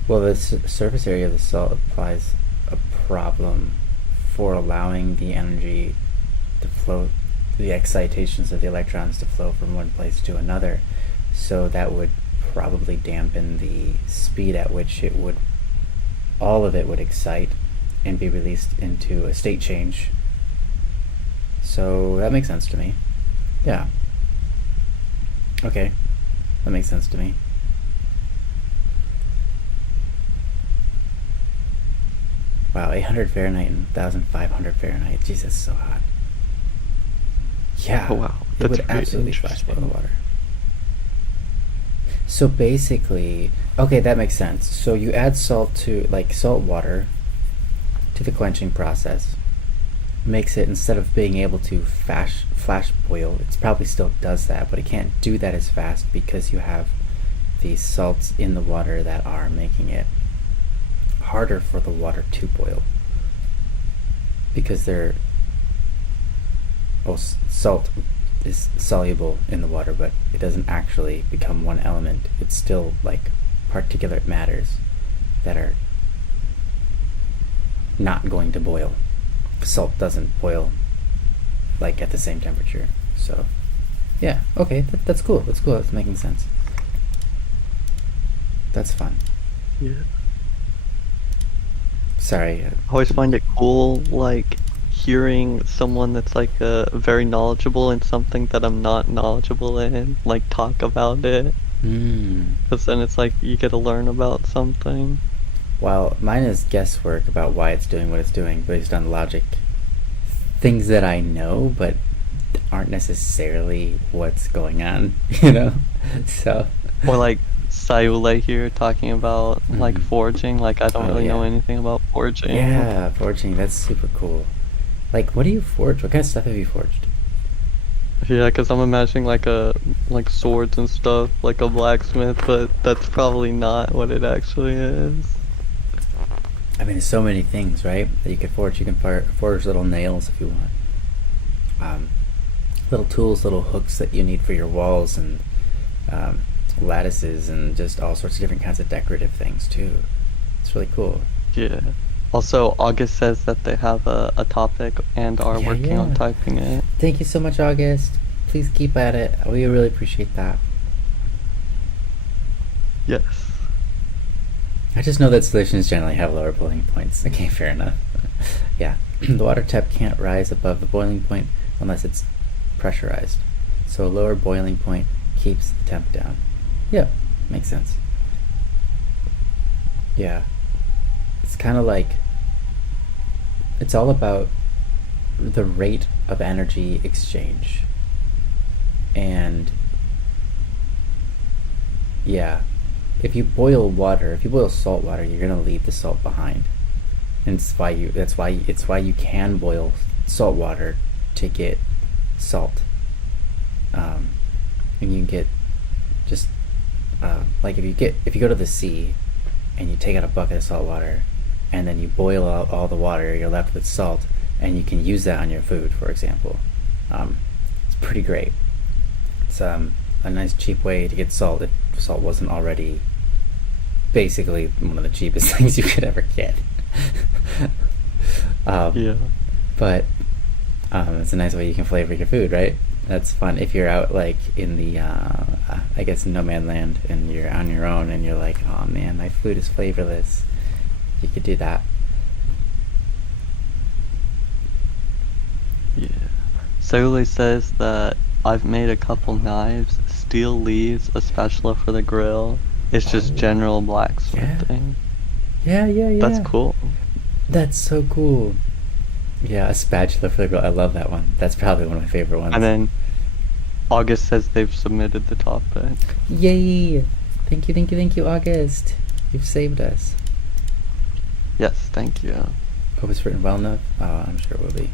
Well, the surface area of the salt applies a problem for allowing the energy to flow, the excitations of the electrons to flow from one place to another. So that would probably dampen the speed at which all of it would excite and be released into a state change. So that makes sense to me. Yeah. Okay. That makes sense to me. Wow, 800 Fahrenheit and 1,500 Fahrenheit. Jesus, so hot. Yeah. Oh, wow. It would That's absolutely flash boil the water. So basically, okay, that makes sense. So you add salt water to the quenching process. Makes it, instead of being able to flash boil, it probably still does that, but it can't do that as fast because you have these salts in the water that are making it harder for the water to boil, because salt is soluble in the water, but it doesn't actually become one element. It's still like particulate matters that are not going to boil. Salt doesn't boil like at the same temperature. So yeah, okay, that's cool. That's making sense. That's fun. Yeah. Sorry. I always find it cool, like, hearing someone that's like very knowledgeable in something that I'm not knowledgeable in, like, talk about it. Because then it's like you get to learn about something. Well, mine is guesswork about why it's doing what it's doing based on logic. Things that I know, but aren't necessarily what's going on, you know? So. Or like Sayule here talking about like forging. Like, I don't really know anything about forging. Yeah, forging, that's super cool. Like, what do you forge? What kind of stuff have you forged? Yeah, because I'm imagining like swords and stuff, like a blacksmith, but that's probably not what it actually is. I mean, there's so many things, right, that you could forge. You can forge little nails if you want. little tools, little hooks that you need for your walls, and um, lattices, and just all sorts of different kinds of decorative things too. It's really cool. Yeah. Also, August says that they have a topic and are Yeah, working on yeah. typing it. Thank you so much, August. Please keep at it. We really appreciate that. Yes. I just know that solutions generally have lower boiling points. Okay, fair enough. Yeah, the water tap can't rise above the boiling point unless it's pressurized. So a lower boiling point keeps the temp down. Yeah, makes sense. Yeah. It's kind of like, it's all about the rate of energy exchange. And yeah, if you boil salt water, you're gonna leave the salt behind. And it's why you can boil salt water to get salt. And you can get just like if you go to the sea and you take out a bucket of salt water and then you boil out all the water, you're left with salt, and you can use that on your food, for example. It's pretty great. It's a nice cheap way to get salt if salt wasn't already basically one of the cheapest things you could ever get. Yeah. But it's a nice way you can flavor your food, right? That's fun if you're out like in the I guess no man land and you're on your own and you're like, oh man, my food is flavorless. You could do that. Yeah. Soli says that I've made a couple knives, steel leaves, a spatula for the grill. It's just general blacksmithing. Yeah. That's cool. That's so cool. Yeah, a spatula for the grill. I love that one. That's probably one of my favorite ones. And then August says they've submitted the topic. Yay! Thank you, August. You've saved us. Yes, thank you. Hope it's written well enough. I'm sure it will be.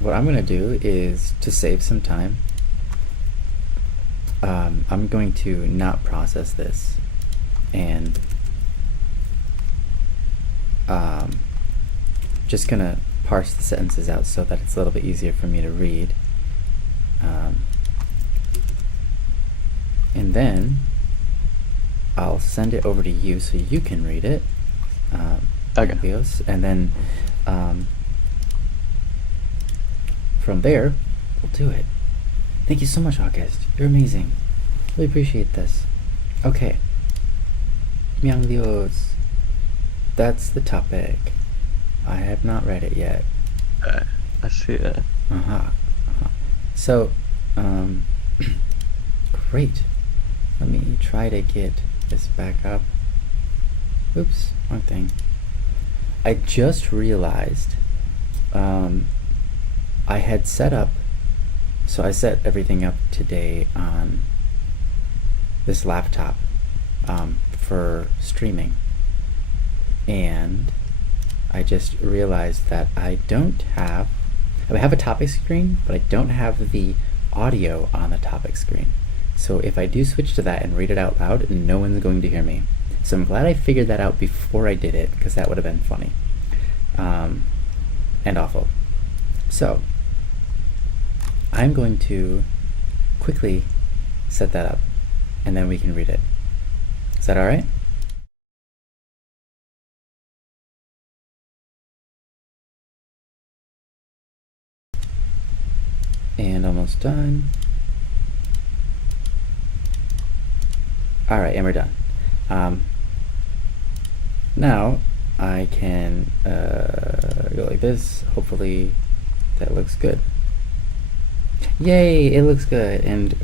What I'm gonna do is, to save some time, I'm going to not process this, and just gonna parse the sentences out so that it's a little bit easier for me to read. And then I'll send it over to you so you can read it. Okay. And then from there, we'll do it. Thank you so much, August. You're amazing. Really appreciate this. Okay. Myangdios. That's the topic. I have not read it yet. I see it. So, great. Let me try to get this back up. Oops, wrong thing. I just realized I had set up, so I set everything up today on this laptop for streaming, and I just realized that I have a topic screen, but I don't have the audio on the topic screen. So if I do switch to that and read it out loud, no one's going to hear me. So I'm glad I figured that out before I did it, because that would have been funny and awful. So I'm going to quickly set that up, and then we can read it. Is that all right? And almost done. All right, and we're done. Now I can go like this. Hopefully that looks good. Yay! It looks good, and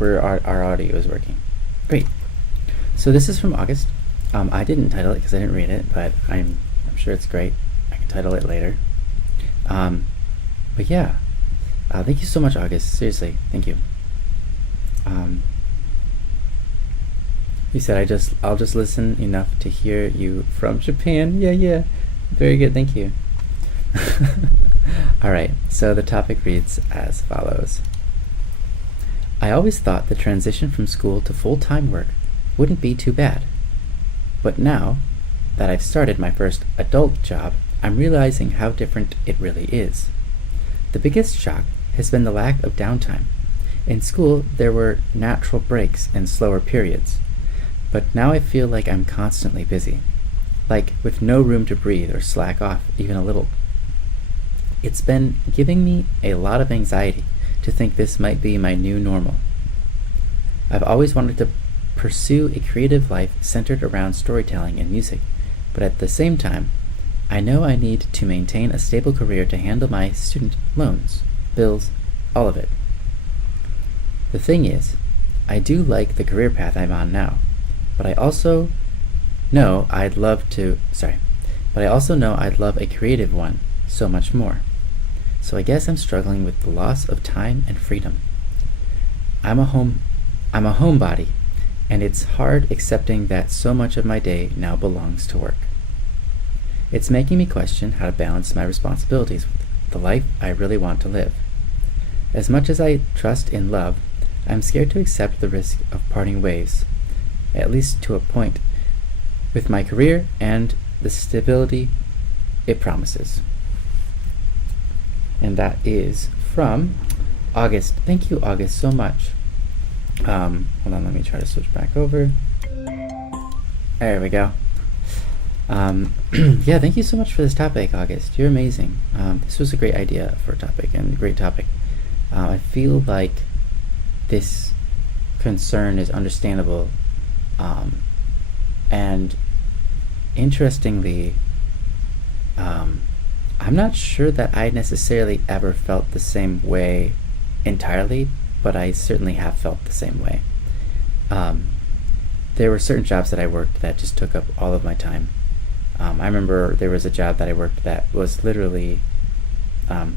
our audio is working. Great. So this is from August. I didn't title it because I didn't read it, but I'm sure it's great. I can title it later. But yeah, thank you so much, August. Seriously, thank you. You said I'll just listen enough to hear you from Japan. Yeah. Very good, thank you. Alright, so the topic reads as follows. I always thought the transition from school to full-time work wouldn't be too bad. But now, that I've started my first adult job, I'm realizing how different it really is. The biggest shock has been the lack of downtime. In school, there were natural breaks and slower periods, but now I feel like I'm constantly busy, like with no room to breathe or slack off even a little. It's been giving me a lot of anxiety to think this might be my new normal. I've always wanted to pursue a creative life centered around storytelling and music, but at the same time, I know I need to maintain a stable career to handle my student loans, bills, all of it. The thing is, I do like the career path I'm on now, but I also know I'd love a creative one so much more. So I guess I'm struggling with the loss of time and freedom. I'm a homebody, and it's hard accepting that so much of my day now belongs to work. It's making me question how to balance my responsibilities with the life I really want to live. As much as I trust in love, I'm scared to accept the risk of parting ways, at least to a point, with my career and the stability it promises. And that is from August. Thank you, August, so much. Hold on, let me try to switch back over. There we go. Yeah, thank you so much for this topic, August. You're amazing. This was a great idea for a topic, and a great topic. I feel like this concern is understandable, and interestingly, I'm not sure that I necessarily ever felt the same way entirely, but I certainly have felt the same way. There were certain jobs that I worked that just took up all of my time. I remember there was a job that I worked that was literally, I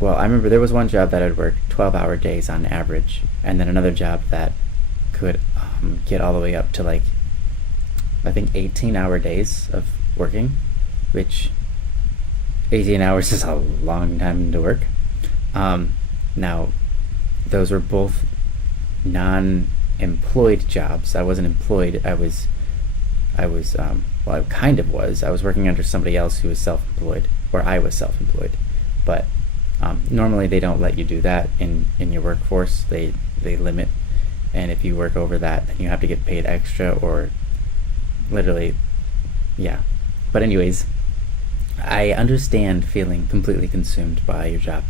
remember there was one job that I'd work 12-hour days on average, and then another job that could get all the way up to like, I think 18-hour days of working, which 18 hours is a long time to work. Now, those were both non-employed jobs. I wasn't employed. I kind of was. I was working under somebody else who was self-employed, or I was self-employed. But normally they don't let you do that in your workforce. They limit, and if you work over that, then you have to get paid extra, or literally, yeah. But anyways, I understand feeling completely consumed by your job.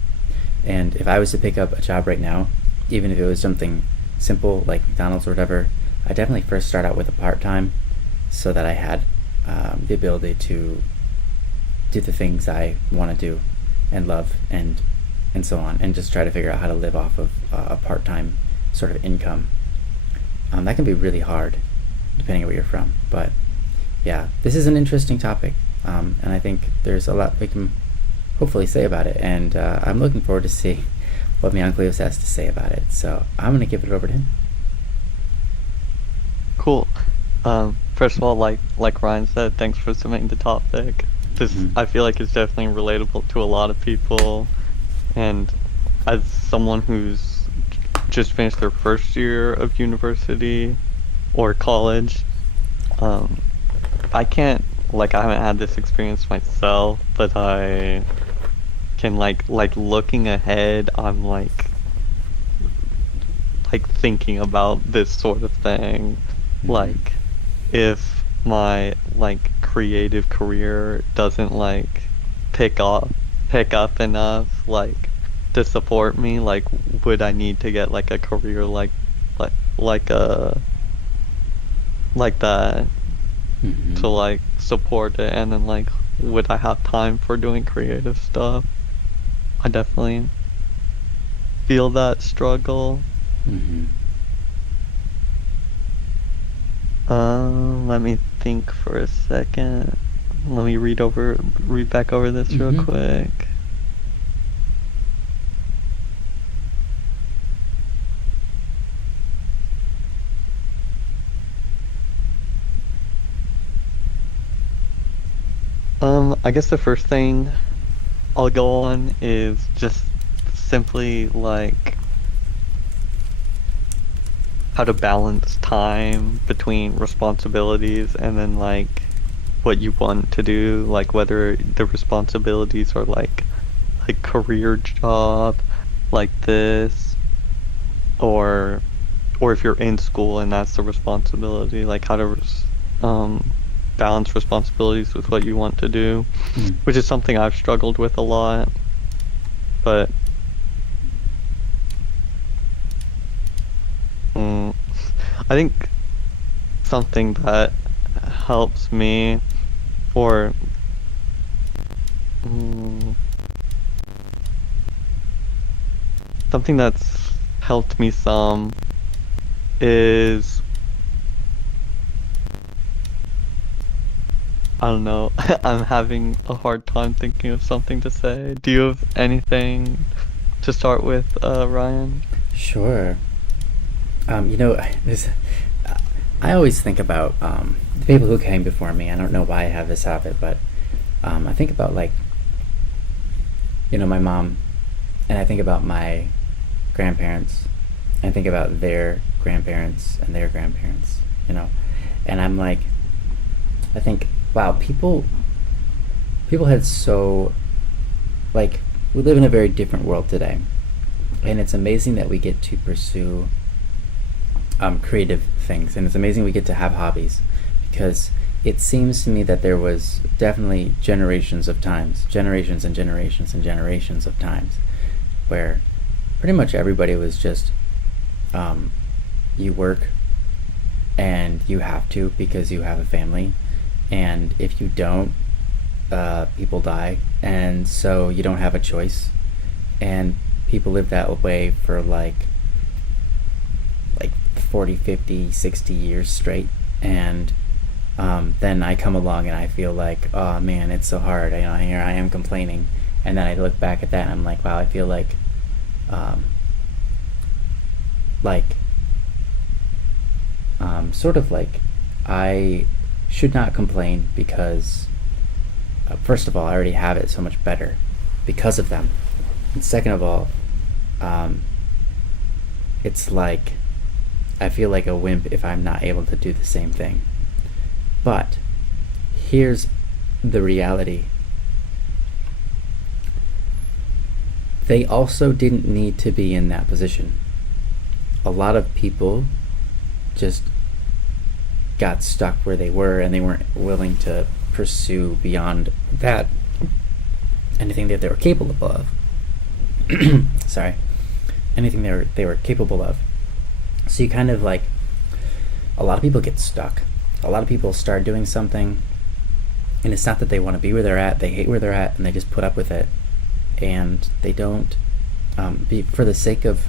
And if I was to pick up a job right now, even if it was something simple like McDonald's or whatever, I definitely first start out with a part-time, so that I had the ability to do the things I want to do and love, and so on, and just try to figure out how to live off of a part-time sort of income. That can be really hard depending on where you're from, but yeah, this is an interesting topic, and I think there's a lot we can hopefully say about it, and I'm looking forward to see what Miancleos has to say about it, so I'm going to give it over to him. Cool. First of all, like Ryan said, thanks for submitting the topic. This, I feel like, is definitely relatable to a lot of people, and as someone who's just finished their first year of university or college, I can't, I haven't had this experience myself, but I can like looking ahead, I'm like thinking about this sort of thing. Like, if my creative career doesn't pick up enough to support me, would I need to get a career like that to support it, and then would I have time for doing creative stuff? I definitely feel that struggle. Let me think for a second. Let me read back over this real quick. I guess the first thing I'll go on is just simply how to balance time between responsibilities and then like what you want to do, like whether the responsibilities are like career job like this, or if you're in school and that's the responsibility, like how to balance responsibilities with what you want to do, Mm. which is something I've struggled with a lot. But I think something that helps me, or mm, something that's helped me some is, I don't know. I'm having a hard time thinking of something to say. Do you have anything to start with, Ryan? Sure. There's, I always think about the people who came before me. I don't know why I have this habit, but I think about like, my mom, and I think about my grandparents. I think about their grandparents and their grandparents. And I'm like, I think, wow, people had so, like, we live in a very different world today, and it's amazing that we get to pursue creative things, and it's amazing we get to have hobbies, because it seems to me that there was definitely generations and generations and generations of times where pretty much everybody was just you work and you have to because you have a family, and if you don't, people die, and so you don't have a choice, and people live that way for like 40, 50, 60 years straight, and then I come along and I feel like, oh man, it's so hard. Here I am complaining, and then I look back at that and I'm like, wow, I feel like sort of like I should not complain, because first of all, I already have it so much better because of them, and second of all, it's like I feel like a wimp if I'm not able to do the same thing. But here's the reality. They also didn't need to be in that position. A lot of people just got stuck where they were, and they weren't willing to pursue beyond that anything that they were capable of. Sorry. Anything they were capable of. So you kind of like, a lot of people get stuck. A lot of people start doing something, and it's not that they want to be where they're at. They hate where they're at, and they just put up with it. And they don't, for the sake of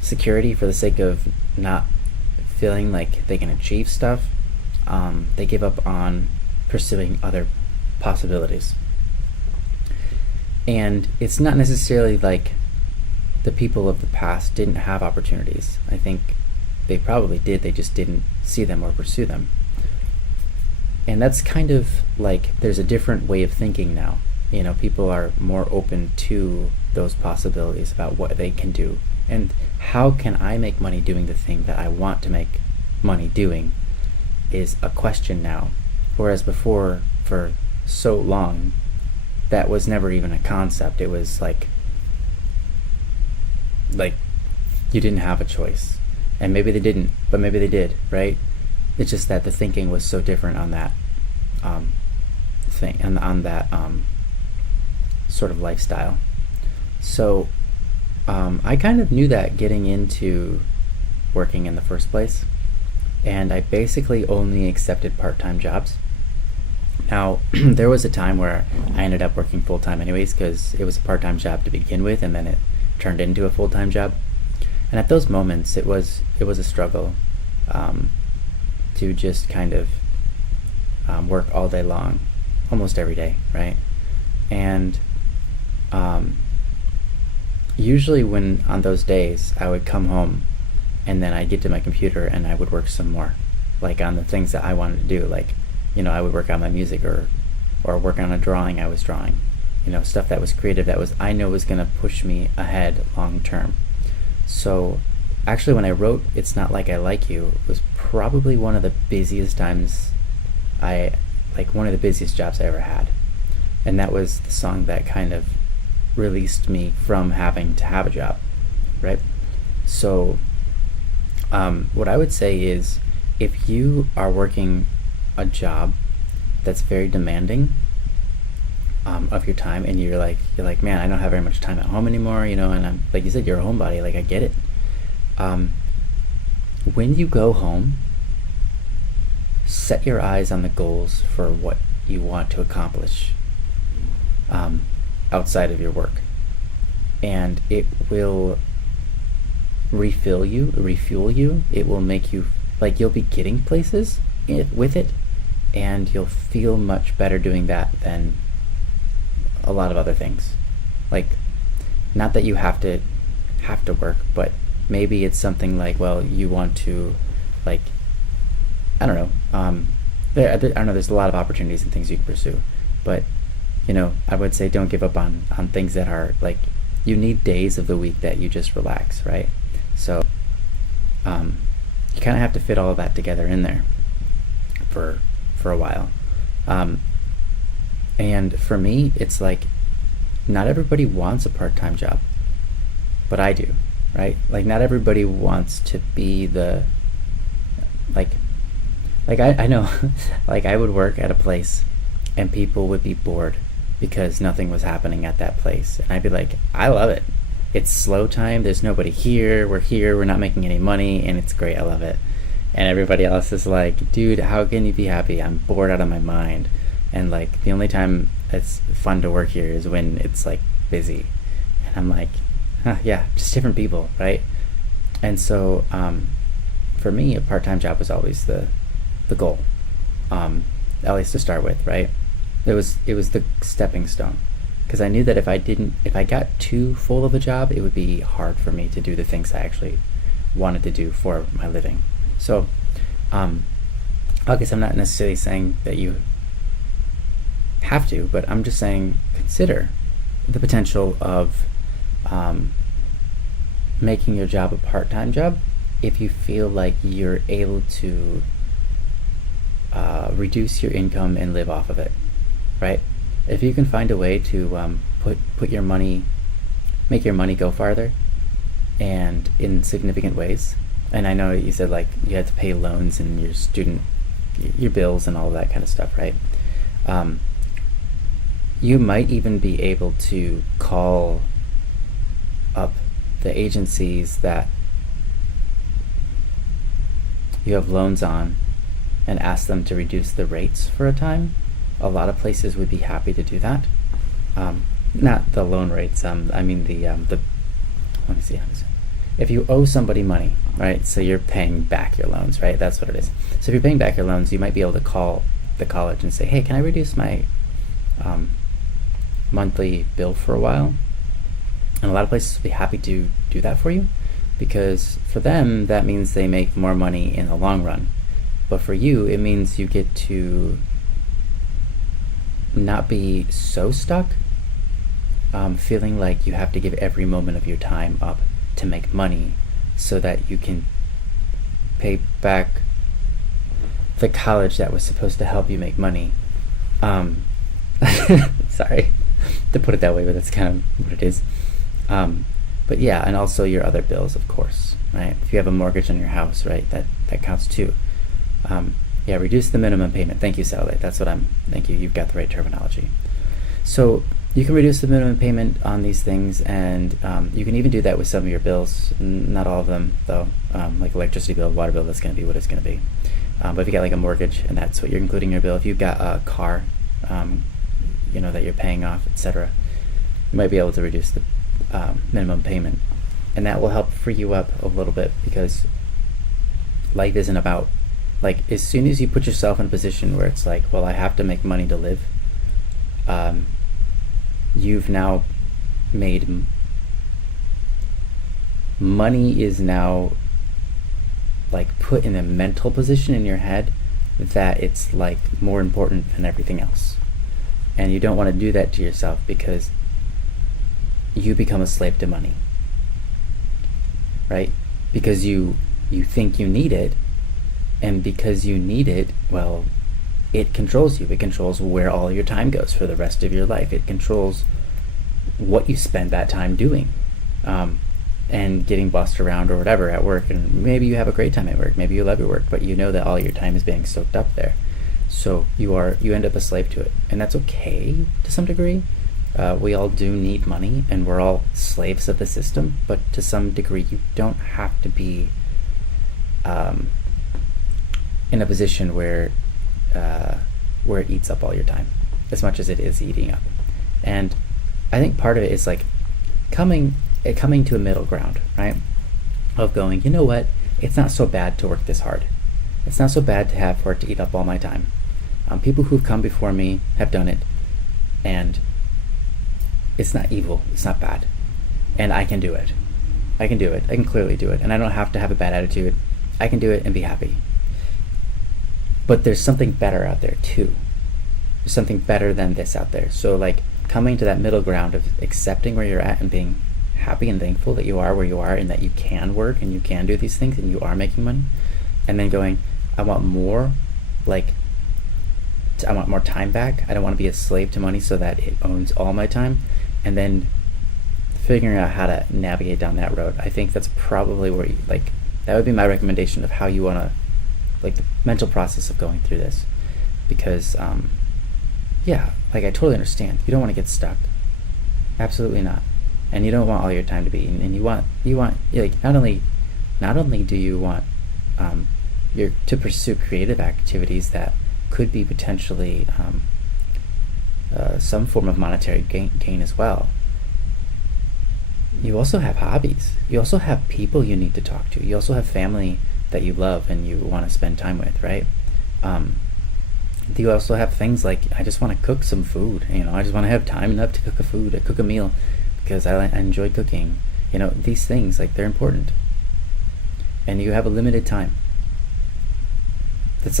security, for the sake of not feeling like they can achieve stuff, they give up on pursuing other possibilities. And it's not necessarily like the people of the past didn't have opportunities. I think they probably did, they just didn't see them or pursue them. And that's kind of like, there's a different way of thinking now. People are more open to those possibilities about what they can do, and how can I make money doing the thing that I want to make money doing is a question now. Whereas before, for so long, that was never even a concept. It was like you didn't have a choice, and maybe they didn't, but maybe they did, right? It's just that the thinking was so different on that thing, and on that sort of lifestyle. So I kind of knew that getting into working in the first place, and I basically only accepted part-time jobs. Now, there was a time where I ended up working full-time anyways, because it was a part-time job to begin with, and then it turned into a full-time job. And at those moments, it was a struggle to just kind of work all day long, almost every day, right? And usually on those days, I would come home, and then I'd get to my computer and I would work some more, like on the things that I wanted to do. Like, I would work on my music, or work on a drawing I was drawing, stuff that was creative, that I know was going to push me ahead long term. So actually, when I wrote "It's Not Like I Like You," it was probably one of the busiest times one of the busiest jobs I ever had. And that was the song that kind of released me from having to have a job, right? So, what I would say is, if you are working a job that's very demanding of your time, and you're like, man, I don't have very much time at home anymore, and I'm like you said, you're a homebody, like I get it. When you go home, set your eyes on the goals for what you want to accomplish outside of your work, and it will refuel you. It will make you like you'll be getting places with it, and you'll feel much better doing that than a lot of other things. Like, not that you have to work, but maybe it's something like, well, you want to, like, I don't know. I don't know. There's a lot of opportunities and things you can pursue, but I would say don't give up on things that are like, you need days of the week that you just relax, right? So, you kind of have to fit all of that together in there for a while. And for me, it's like, not everybody wants a part-time job, but I do, right? Like, not everybody wants to be the I know like I would work at a place and people would be bored because nothing was happening at that place, and I'd be like, I love it. It's slow time, there's nobody here, we're not making any money, and it's great, I love it. And everybody else is like, dude, how can you be happy? I'm bored out of my mind. And like, the only time it's fun to work here is when it's like busy. And I'm like, yeah, just different people, right? And so for me, a part-time job was always the goal, at least to start with, right? It was the stepping stone, because I knew that if I got too full of a job, it would be hard for me to do the things I actually wanted to do for my living. So, I guess I'm not necessarily saying that you have to, but I'm just saying consider the potential of making your job a part-time job if you feel like you're able to reduce your income and live off of it, right? If you can find a way to put your money, make your money go farther, and in significant ways. And I know you said like you had to pay loans and your bills and all that kind of stuff, right? You might even be able to call up the agencies that you have loans on and ask them to reduce the rates for a time. A lot of places would be happy to do that. Not the loan rates. I mean the let me see how to say. If you owe somebody money, right? So you're paying back your loans, right? That's what it is. So if you're paying back your loans, you might be able to call the college and say, hey, can I reduce my monthly bill for a while? And a lot of places will be happy to do that for you, because for them that means they make more money in the long run. But for you, it means you get to not be so stuck, feeling like you have to give every moment of your time up to make money so that you can pay back the college that was supposed to help you make money. Sorry to put it that way, but that's kind of what it is. But yeah, and also your other bills, of course, right? If you have a mortgage on your house, right, that counts too. Yeah, reduce the minimum payment. Thank you, Satellite. Thank you. You've got the right terminology. So you can reduce the minimum payment on these things, and you can even do that with some of your bills. Not all of them, though. Like electricity bill, water bill, that's going to be what it's going to be. But if you got like a mortgage and that's what you're including in your bill, if you've got a car, that you're paying off, etc., you might be able to reduce the minimum payment, and that will help free you up a little bit, because life isn't about, like, as soon as you put yourself in a position where it's like, well, I have to make money to live, you've now made money is now like put in a mental position in your head that it's like more important than everything else, and you don't want to do that to yourself, because you become a slave to money, right? because you think you need it, and because you need it, well, it controls you. It controls where all your time goes for the rest of your life. It controls what you spend that time doing, and getting bossed around or whatever at work. And maybe you have a great time at work, maybe you love your work, but you know that all your time is being soaked up there. So you end up a slave to it, and that's okay to some degree. We all do need money, and we're all slaves of the system, but to some degree you don't have to be in a position where it eats up all your time as much as it is eating up. And I think part of it is like coming to a middle ground, right? Of going, you know what? It's not so bad to work this hard. It's not so bad to have work to eat up all my time. People who've come before me have done it, and it's not evil. It's not bad, and I can do it. I can do it. I can clearly do it, and I don't have to have a bad attitude. I can do it and be happy. But there's something better out there too. There's something better than this out there. So like coming to that middle ground of accepting where you're at and being happy and thankful that you are where you are, and that you can work and you can do these things and you are making money, and then going, I want more, I want more time back. I don't want to be a slave to money so that it owns all my time. And then figuring out how to navigate down that road. I think that's probably where that would be my recommendation of how you want to, the mental process of going through this. Because I totally understand. You don't want to get stuck. Absolutely not. And you don't want all your time to be, and you want not only do you want to pursue creative activities that could be potentially some form of monetary gain as well. You also have hobbies. You also have people you need to talk to. You also have family that you love and you want to spend time with, right? You also have things like, I just want to cook some food. I just want to have time enough to cook a meal because I enjoy cooking. These things, they're important. And you have a limited time. That's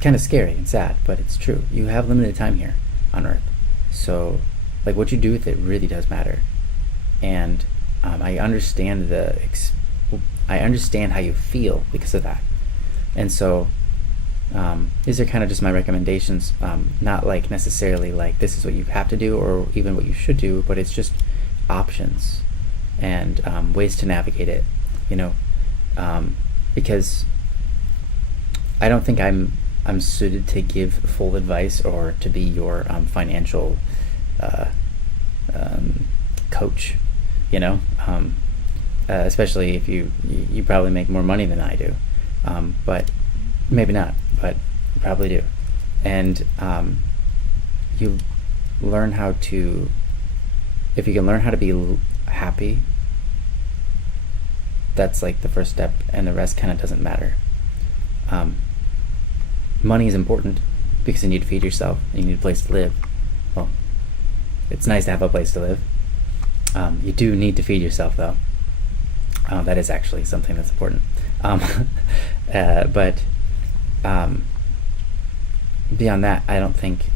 kind of scary and sad, but it's true. You have limited time here on Earth. So what you do with it really does matter. And I understand how you feel because of that. And so these are kind of just my recommendations, not necessarily this is what you have to do or even what you should do, but it's just options and ways to navigate it, because I don't think I'm suited to give full advice or to be your financial coach, especially if you probably make more money than I do, but maybe not, but you probably do. And you learn how to, if you can learn how to be happy, that's the first step, and the rest kind of doesn't matter. Money is important because you need to feed yourself and you need a place to live. Well, it's nice to have a place to live. You do need to feed yourself, though. That is actually something that's important. But beyond that, I don't think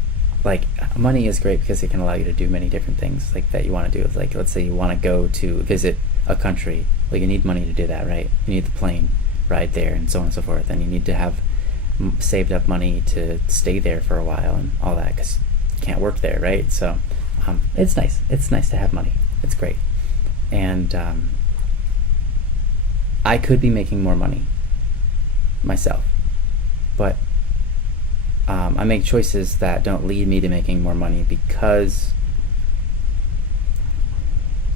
money is great because it can allow you to do many different things that you want to do. Let's say you want to go to visit a country. You need money to do that, right? You need the plane ride there and so on and so forth, and you need to have saved up money to stay there for a while and all that, because you can't work there, right? So it's nice to have money. It's great. And I could be making more money myself, but I make choices that don't lead me to making more money because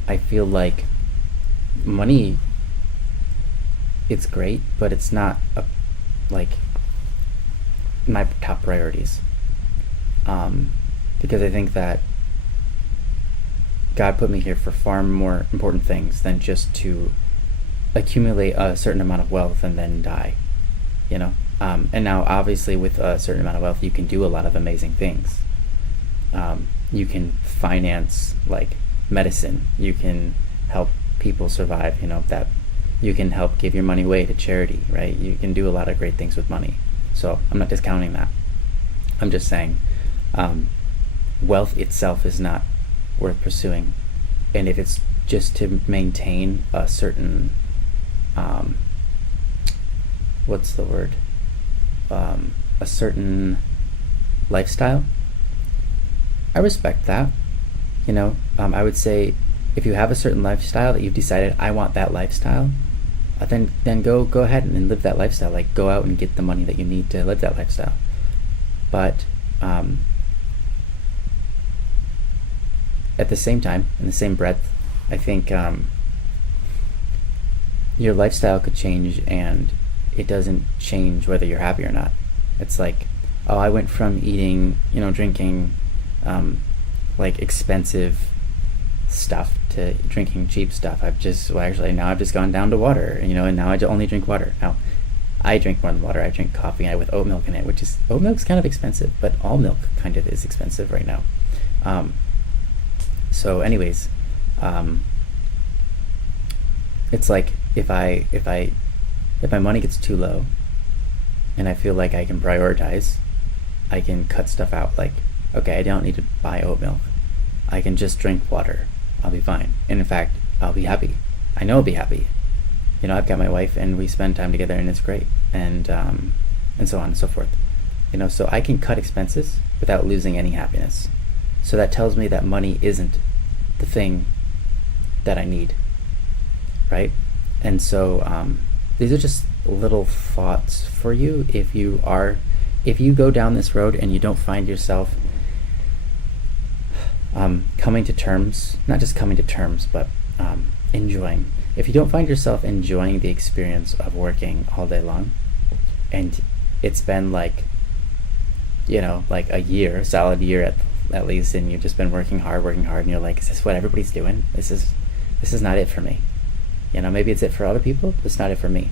I feel like money, it's great, but it's not my top priorities, because I think that God put me here for far more important things than just to accumulate a certain amount of wealth and then die, and now obviously with a certain amount of wealth you can do a lot of amazing things. You can finance medicine, you can help people survive, that you can help give your money away to charity, right? You can do a lot of great things with money. So I'm not discounting that. I'm just saying wealth itself is not worth pursuing. And if it's just to maintain a certain um, what's the word? A certain lifestyle. I respect that. I would say if you have a certain lifestyle that you've decided I want that lifestyle, then go ahead and live that lifestyle. Like go out and get the money that you need to live that lifestyle. But at the same time, in the same breath, I think your lifestyle could change, and it doesn't change whether you're happy or not. It's like, oh, I went from eating, drinking, like expensive stuff to drinking cheap stuff. Now I've just gone down to water, and now I only drink water. Now, I drink more than water. I drink coffee with oat milk in it, oat milk's kind of expensive, but all milk kind of is expensive right now. So anyways, it's like if my money gets too low and I feel like I can prioritize, I can cut stuff out. Like, okay, I don't need to buy oat milk. I can just drink water. I'll be fine. And in fact, I'll be happy. I know I'll be happy. I've got my wife and we spend time together and it's great. And so on and so forth. So I can cut expenses without losing any happiness. So that tells me that money isn't the thing that I need, right? And so these are just little thoughts for you. If you go down this road and you don't find yourself coming to terms, not just coming to terms, but enjoying. If you don't find yourself enjoying the experience of working all day long, and it's been like a solid year at least, and you've just been working hard, and you're like, is this what everybody's doing? This is not it for me. Maybe it's it for other people, but it's not it for me.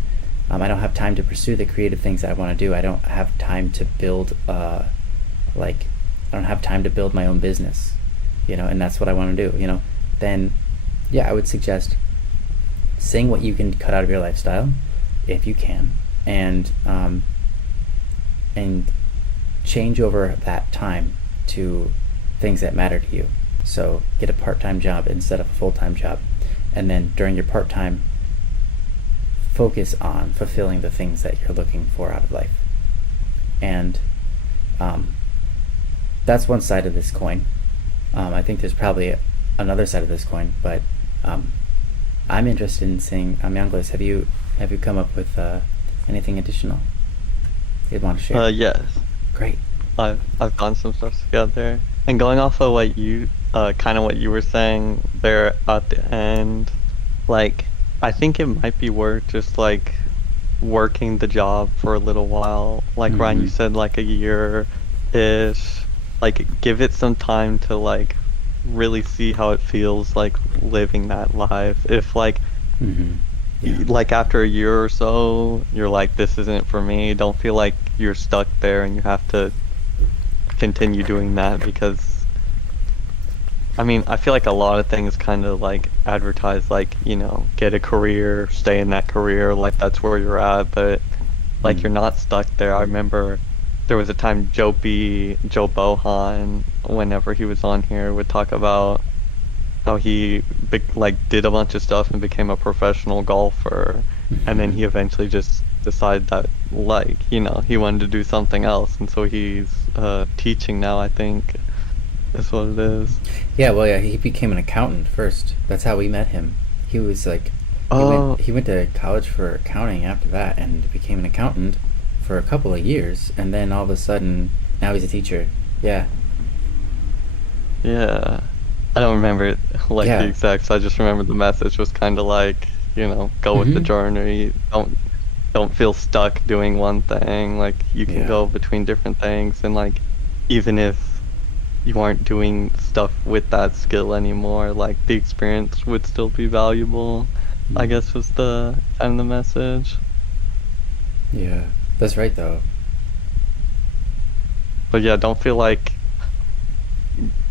I don't have time to pursue the creative things that I want to do. I don't have time to build I don't have time to build my own business, and that's what I want to do. Then I would suggest seeing what you can cut out of your lifestyle, if you can, and change over that time to things that matter to you. So get a part-time job instead of a full-time job, and then during your part-time, focus on fulfilling the things that you're looking for out of life. And that's one side of this coin. I think there's probably another side of this coin, but I'm interested in seeing, Younglis, have you come up with anything additional you'd want to share? Yes. Great. I've done some stuff together, and going off of what you kind of what you were saying there at the end, like I think it might be worth just like working the job for a little while. Like Ryan, you said like a year ish. Like give it some time to like really see how it feels like living that life. If like like after a year or so you're like, this isn't for me, don't feel like you're stuck there and you have to continue doing that, because I feel like a lot of things kind of like advertise like, get a career, stay in that career, like that's where you're at, but like you're not stuck there. I remember there was a time Joe Bohan, whenever he was on here, would talk about how he did a bunch of stuff and became a professional golfer, and then he eventually just decided that he wanted to do something else, and so he's teaching now, I think is what it is. He became an accountant first. That's how we met him. He was like, he went to college for accounting after that and became an accountant for a couple of years, and then all of a sudden now he's a teacher. Yeah, I don't remember the exact, so I just remember the message was kind of like, go with the journey. Don't feel stuck doing one thing. Like you can go between different things, and like even if you aren't doing stuff with that skill anymore, like the experience would still be valuable, I guess was the kind of the message. Yeah, that's right though. But don't feel like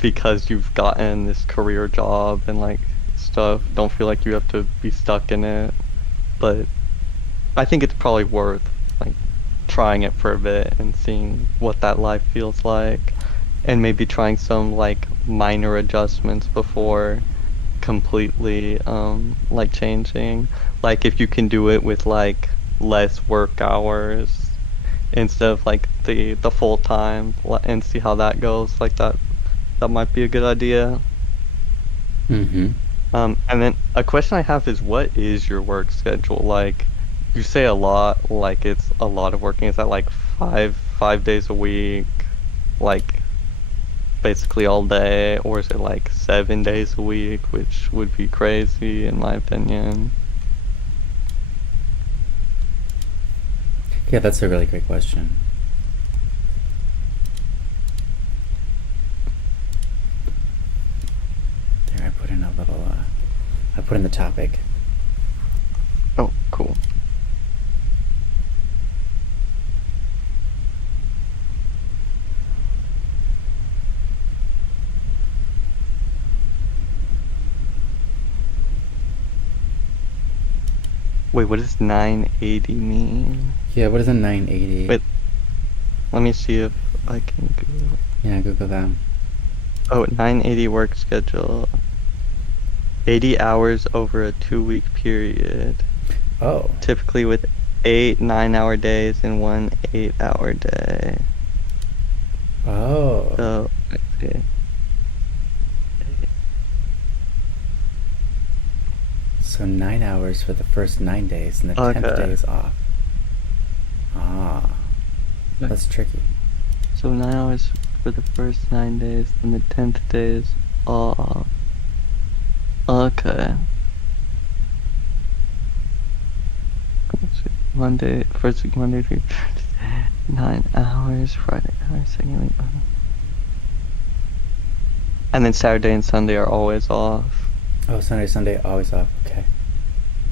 because you've gotten this career job and like stuff, don't feel like you have to be stuck in it. But I think it's probably worth like trying it for a bit and seeing what that life feels like, and maybe trying some like minor adjustments before completely like changing. Like if you can do it with like less work hours instead of like the full time, and see how that goes. Like that might be a good idea. Mm-hmm. And then a question I have is, what is your work schedule? Like, you say a lot, like it's a lot of working. Is that like five days a week, like basically all day, or is it like 7 days a week, which would be crazy in my opinion? Yeah, that's a really great question. There, I put in a little, I put in the topic. Oh, cool. Wait, what does 980 mean? Yeah, what is a 980? Wait, let me see if I can Google it. Yeah, Google that. Oh, 980 work schedule. 80 hours over a 2-week period. Oh. Typically with 8 9-hour days and 1 8-hour day. Oh. So, let's see. So 9 hours for the first 9 days, and the 10th day is off. Ah. That's tricky. So 9 hours for the first 9 days, and the 10th day is off. Okay. Monday, first week, Monday through 9 hours, Friday hours, second week. And then Saturday and Sunday are always off. Oh, Sunday, always off. Okay.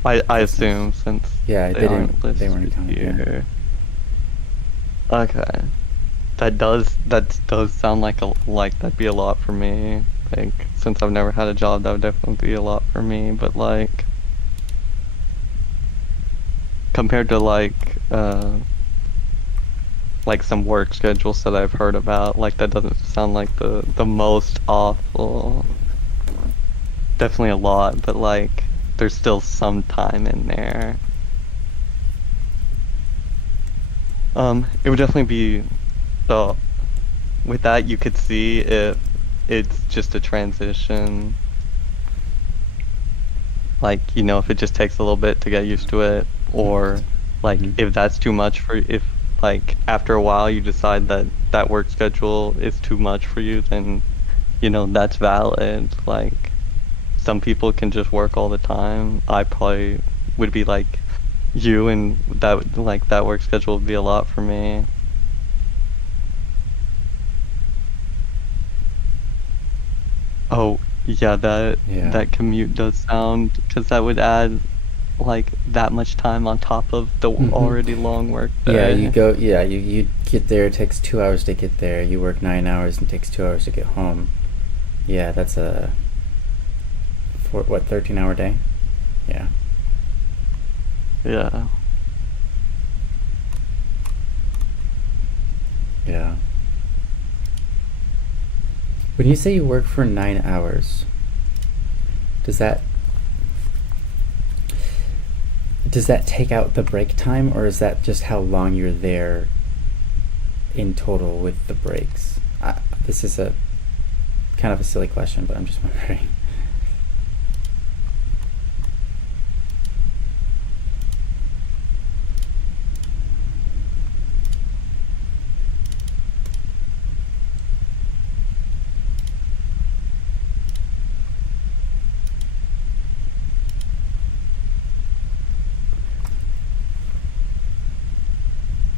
I assume, since yeah, they weren't counted here. Yeah. Okay. That does sound like that'd be a lot for me. Like, since I've never had a job, that would definitely be a lot for me. But like, compared to like some work schedules that I've heard about, like that doesn't sound like the most awful. Definitely a lot, but like there's still some time in there. It would definitely be, so with that you could see if it's just a transition. Like, you know, if it just takes a little bit to get used to it, or like if that's too much for, if like after a while you decide that work schedule is too much for you, then you know that's valid. Like, some people can just work all the time. I probably would be like you, and that work schedule would be a lot for me. Oh, yeah, that commute does sound, because that would add like that much time on top of the already long work day. You get there, it takes 2 hours to get there. You work 9 hours and it takes 2 hours to get home. Yeah, that's a 13-hour day? Yeah. Yeah. Yeah. When you say you work for 9 hours, does that take out the break time, or is that just how long you're there in total with the breaks? This is a kind of a silly question, but I'm just wondering.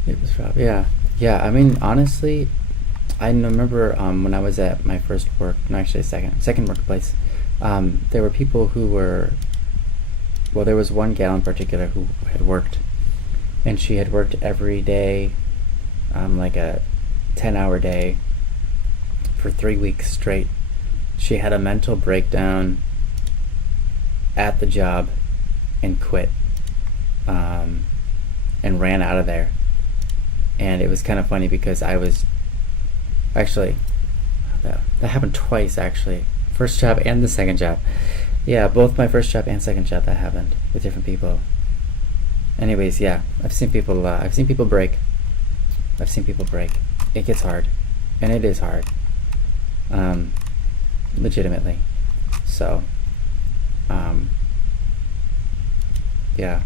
It was rough. Yeah. I mean, honestly, I remember when I was at my first work, no, actually second workplace, there were people who were, well, there was one gal in particular who had worked, and she had worked every day, like a 10-hour day for 3 weeks straight. She had a mental breakdown at the job and quit, and ran out of there. And it was kind of funny because I was actually, that happened twice actually, first job and the second job. Yeah, both my first job and second job that happened with different people. Anyways, yeah, I've seen people. I've seen people break. I've seen people break. It gets hard, and it is hard. Legitimately. So, yeah.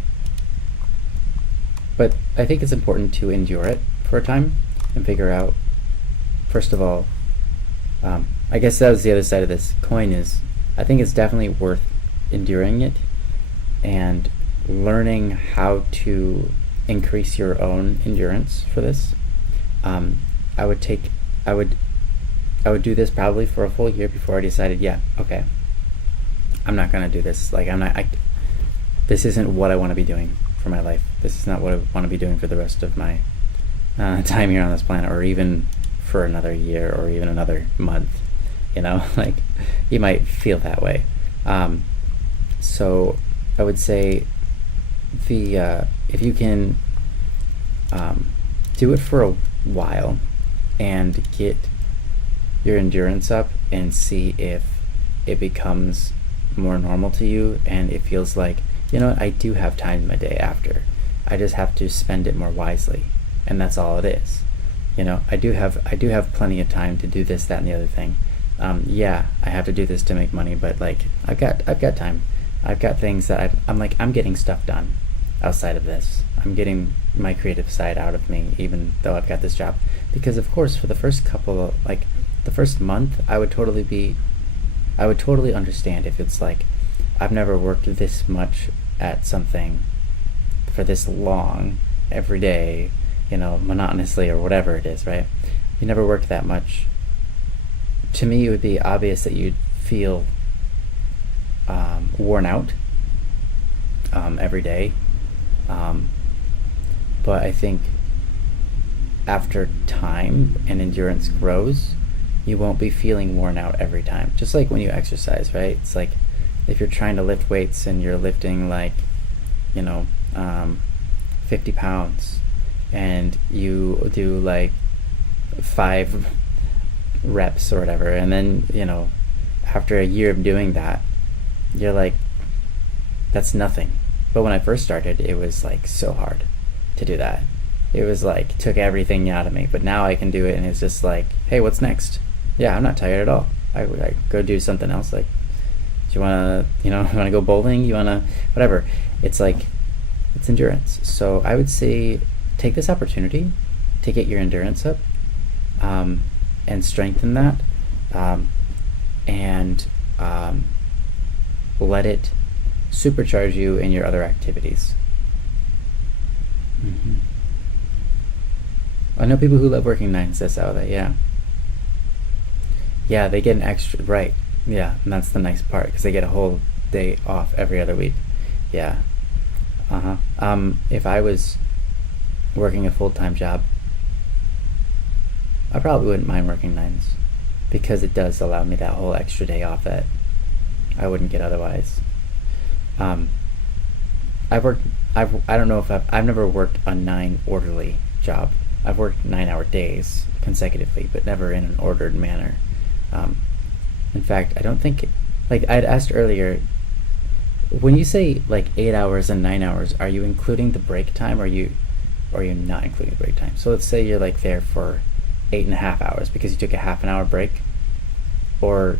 But I think it's important to endure it for a time and figure out, first of all, I guess that was the other side of this coin is I think it's definitely worth enduring it and learning how to increase your own endurance for this. I would take, I would do this probably for a full year before I decided, yeah, okay, I'm not gonna do this. Like this isn't what I want to be doing for my life. This is not what I want to be doing for the rest of my time here on this planet, or even for another year, or even another month. You know, like you might feel that way. So I would say if you can do it for a while and get your endurance up and see if it becomes more normal to you and it feels like, you know what, I do have time in my day after. I just have to spend it more wisely, and that's all it is. You know, I do have plenty of time to do this, that, and the other thing. Yeah, I have to do this to make money, but like I've got time. I've got things that I'm getting stuff done outside of this. I'm getting my creative side out of me, even though I've got this job. Because of course, for the first the first month, I would totally understand if it's like I've never worked this much at something for this long every day, you know, monotonously or whatever it is, right? You never worked that much. To me, it would be obvious that you'd feel worn out every day. But I think after time and endurance grows, you won't be feeling worn out every time. Just like when you exercise, right? It's like if you're trying to lift weights and you're lifting like, you know, 50 pounds and you do like 5 reps or whatever, and then, you know, after a year of doing that, you're like, that's nothing. But when I first started, it was like so hard to do that. It was like took everything out of me. But now I can do it, and it's just like, hey, what's next? Yeah, I'm not tired at all. I go do something else. Like, do you wanna, you wanna go bowling? You wanna whatever? It's like, it's endurance. So I would say take this opportunity to get your endurance up, and strengthen that, and let it supercharge you in your other activities. Mm-hmm. I know people who love working nights. That's how they, yeah, they get an extra, right? Yeah, and that's the nice part because they get a whole day off every other week. Yeah. If I was working a full-time job, I probably wouldn't mind working nights because it does allow me that whole extra day off that I wouldn't get otherwise. I don't know if I've never worked a 9 orderly job. I've worked 9-hour days consecutively, but never in an ordered manner. In fact, I don't think, like I'd asked earlier, when you say like 8 hours and 9 hours, are you including the break time, or are you not including the break time? So let's say you're like there for 8.5 hours because you took a half an hour break, or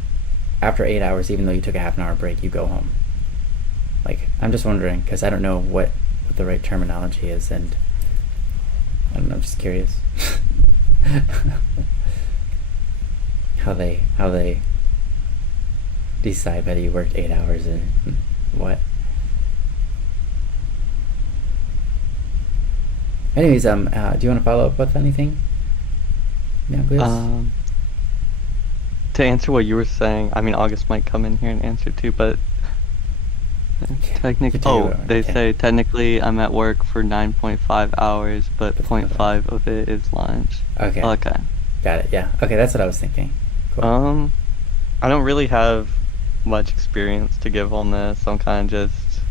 after 8 hours, even though you took a half an hour break, you go home. Like, I'm just wondering because I don't know what the right terminology is, and I don't know, I'm just curious how they decide whether you worked 8 hours or what. Anyways, do you want to follow up with anything? Yeah, please. To answer what you were saying, I mean, August might come in here and answer too, but technically, they say technically I'm at work for 9.5 hours, but 0.5 of it is lunch. Okay. Got it. Yeah. Okay, that's what I was thinking. Cool. I don't really have much experience to give on this. I'm kind of just,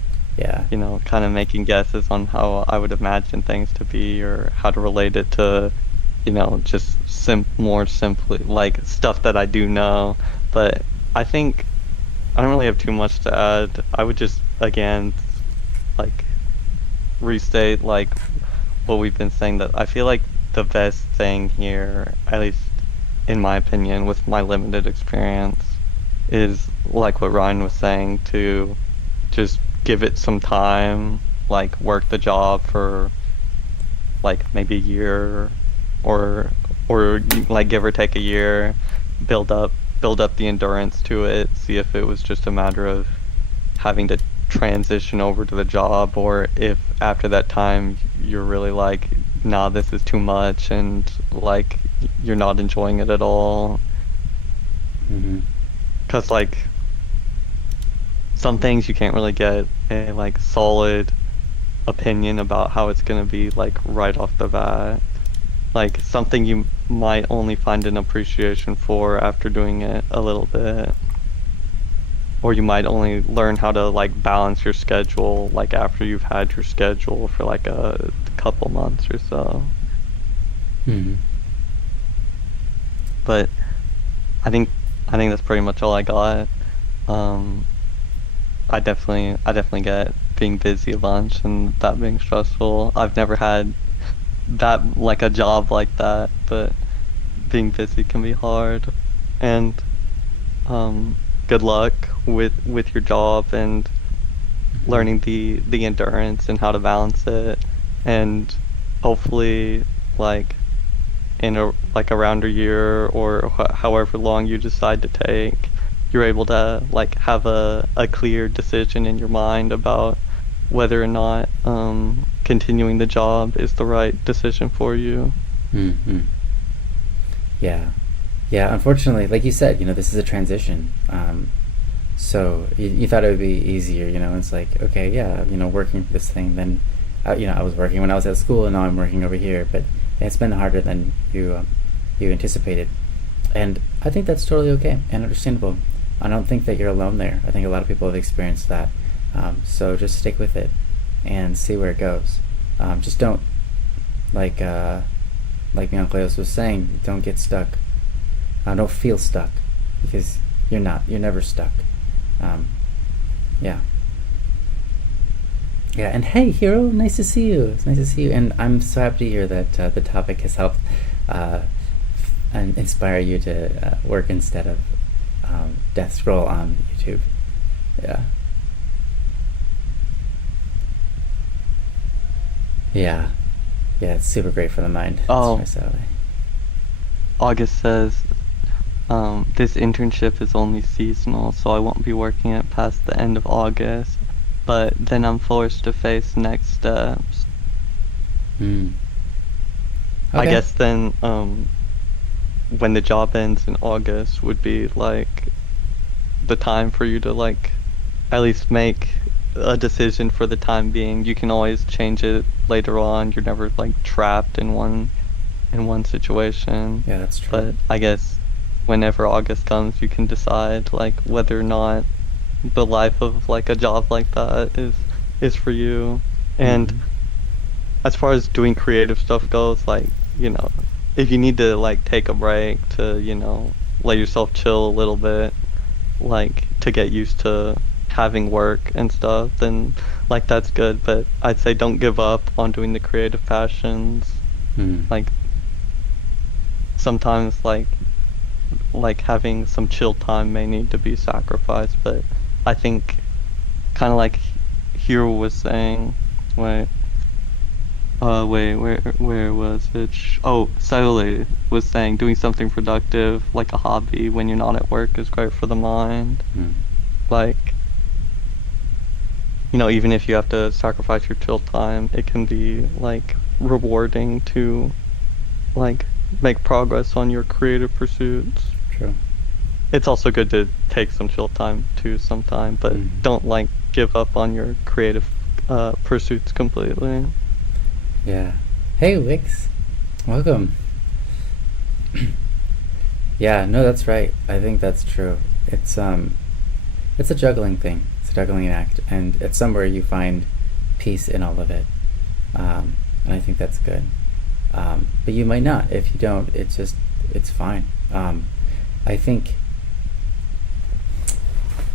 kind of making guesses on how I would imagine things to be, or how to relate it to, just more simply like stuff that I do know. But I think I don't really have too much to add. I would just again like restate like what we've been saying, that I feel like the best thing here, at least in my opinion, with my limited experience, is like what Ryan was saying, to just give it some time, like work the job for like maybe a year, or like give or take a year, build up the endurance to it, see if it was just a matter of having to transition over to the job, or if after that time you're really like, nah, this is too much, and like you're not enjoying it at all. Mm-hmm. Because like some things you can't really get a like solid opinion about how it's gonna be like right off the bat. Like something you might only find an appreciation for after doing it a little bit. Or you might only learn how to like balance your schedule like after you've had your schedule for like a couple months or so. Mm-hmm. But I think that's pretty much all I got. I definitely get being busy a bunch and that being stressful. I've never had that like a job like that, but being busy can be hard. And good luck with your job and learning the endurance and how to balance it, and hopefully like in a like around a year or however long you decide to take, you're able to like have a clear decision in your mind about whether or not continuing the job is the right decision for you. Mm-hmm. Yeah. Yeah, unfortunately, like you said, this is a transition. So you thought it would be easier, it's like, okay, yeah, working for this thing, then, I was working when I was at school, and now I'm working over here, but it's been harder than you anticipated. And I think that's totally okay and understandable. I don't think that you're alone there. I think a lot of people have experienced that. So just stick with it and see where it goes. Just don't, like my Uncle Leos was saying, don't get stuck. Don't feel stuck, because you're not. You're never stuck. Yeah. Yeah, and hey, Hero, nice to see you. It's nice to see you, and I'm so happy to hear that the topic has helped and inspire you to work instead of death scroll on YouTube. Yeah. Yeah. Yeah, it's super great for the mind. Oh, So, August says, this internship is only seasonal, so I won't be working it past the end of August, but then I'm forced to face next steps. Okay. I guess then, when the job ends in August would be like the time for you to like at least make a decision for the time being. You can always change it later on. You're never like trapped in one situation. Yeah, that's true. But I guess whenever August comes, you can decide like whether or not the life of like a job like that is for you. And as far as doing creative stuff goes, like, if you need to like take a break to, let yourself chill a little bit, like to get used to having work and stuff, then like that's good. But I'd say don't give up on doing the creative passions. Like sometimes like having some chill time may need to be sacrificed, but I think kind of like Hero was saying, where was it? Saole was saying doing something productive, like a hobby when you're not at work, is great for the mind. Like, even if you have to sacrifice your chill time, it can be like rewarding to like make progress on your creative pursuits. True. It's also good to take some chill time too sometime, but don't like give up on your creative pursuits completely. Yeah. Hey, Wix. Welcome. Yeah, no, that's right. I think that's true. It's a juggling thing. It's a juggling act, and it's somewhere you find peace in all of it. And I think that's good. But you might not. If you don't, it's fine. I think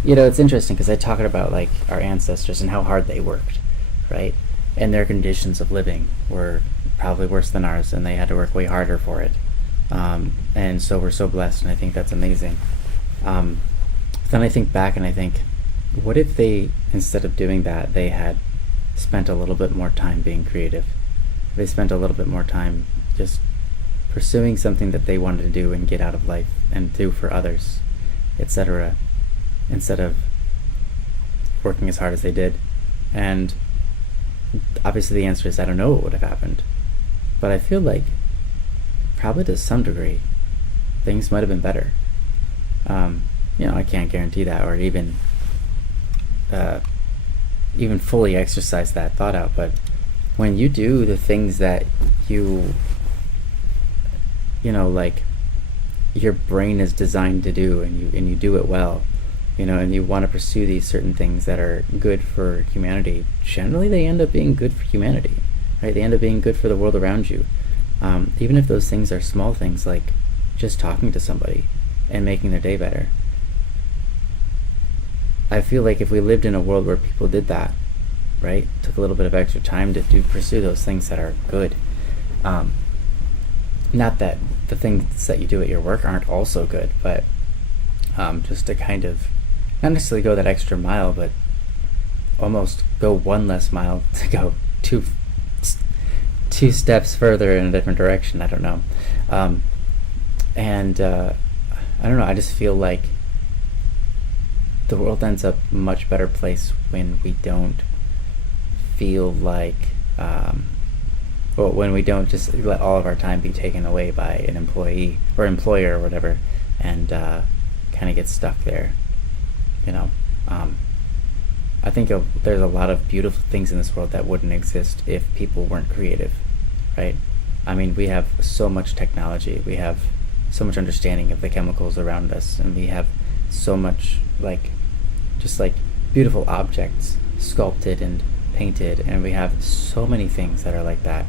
You know, it's interesting because I talk about like our ancestors and how hard they worked, right? And their conditions of living were probably worse than ours, and they had to work way harder for it. And so we're so blessed, and I think that's amazing. Um, then I think back and I think, what if they, instead of doing that, they had spent a little bit more time being creative? They spent a little bit more time just pursuing something that they wanted to do and get out of life and do for others, etc., instead of working as hard as they did. And obviously the answer is I don't know what would have happened, but I feel like probably to some degree things might have been better. You know, I can't guarantee that, or even fully exercise that thought out, but when you do the things that you know, like your brain is designed to do, and you do it well, you know, and you want to pursue these certain things that are good for humanity, generally they end up being good for humanity, right? They end up being good for the world around you. Even if those things are small things, like just talking to somebody and making their day better. I feel like if we lived in a world where people did that, right, took a little bit of extra time to pursue those things that are good. Not that the things that you do at your work aren't also good, but just to kind of not necessarily go that extra mile, but almost go one less mile to go two steps further in a different direction. I don't know. And I don't know, I just feel like the world ends up a much better place when we don't feel like when we don't just let all of our time be taken away by an employee or employer or whatever, and kind of get stuck there, you know. I think there's a lot of beautiful things in this world that wouldn't exist if people weren't creative, right? I mean, we have so much technology, we have so much understanding of the chemicals around us, and we have so much just beautiful objects sculpted and painted, and we have so many things that are like that,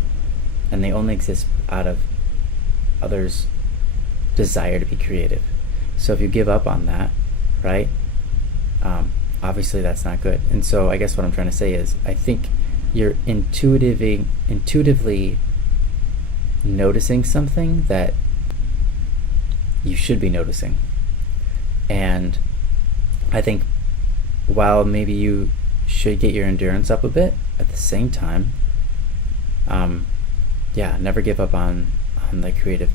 and they only exist out of others' desire to be creative. So if you give up on that, right, obviously that's not good. And so I guess what I'm trying to say is, I think you're intuitively noticing something that you should be noticing. And I think while maybe you should get your endurance up a bit, at the same time, never give up on the creative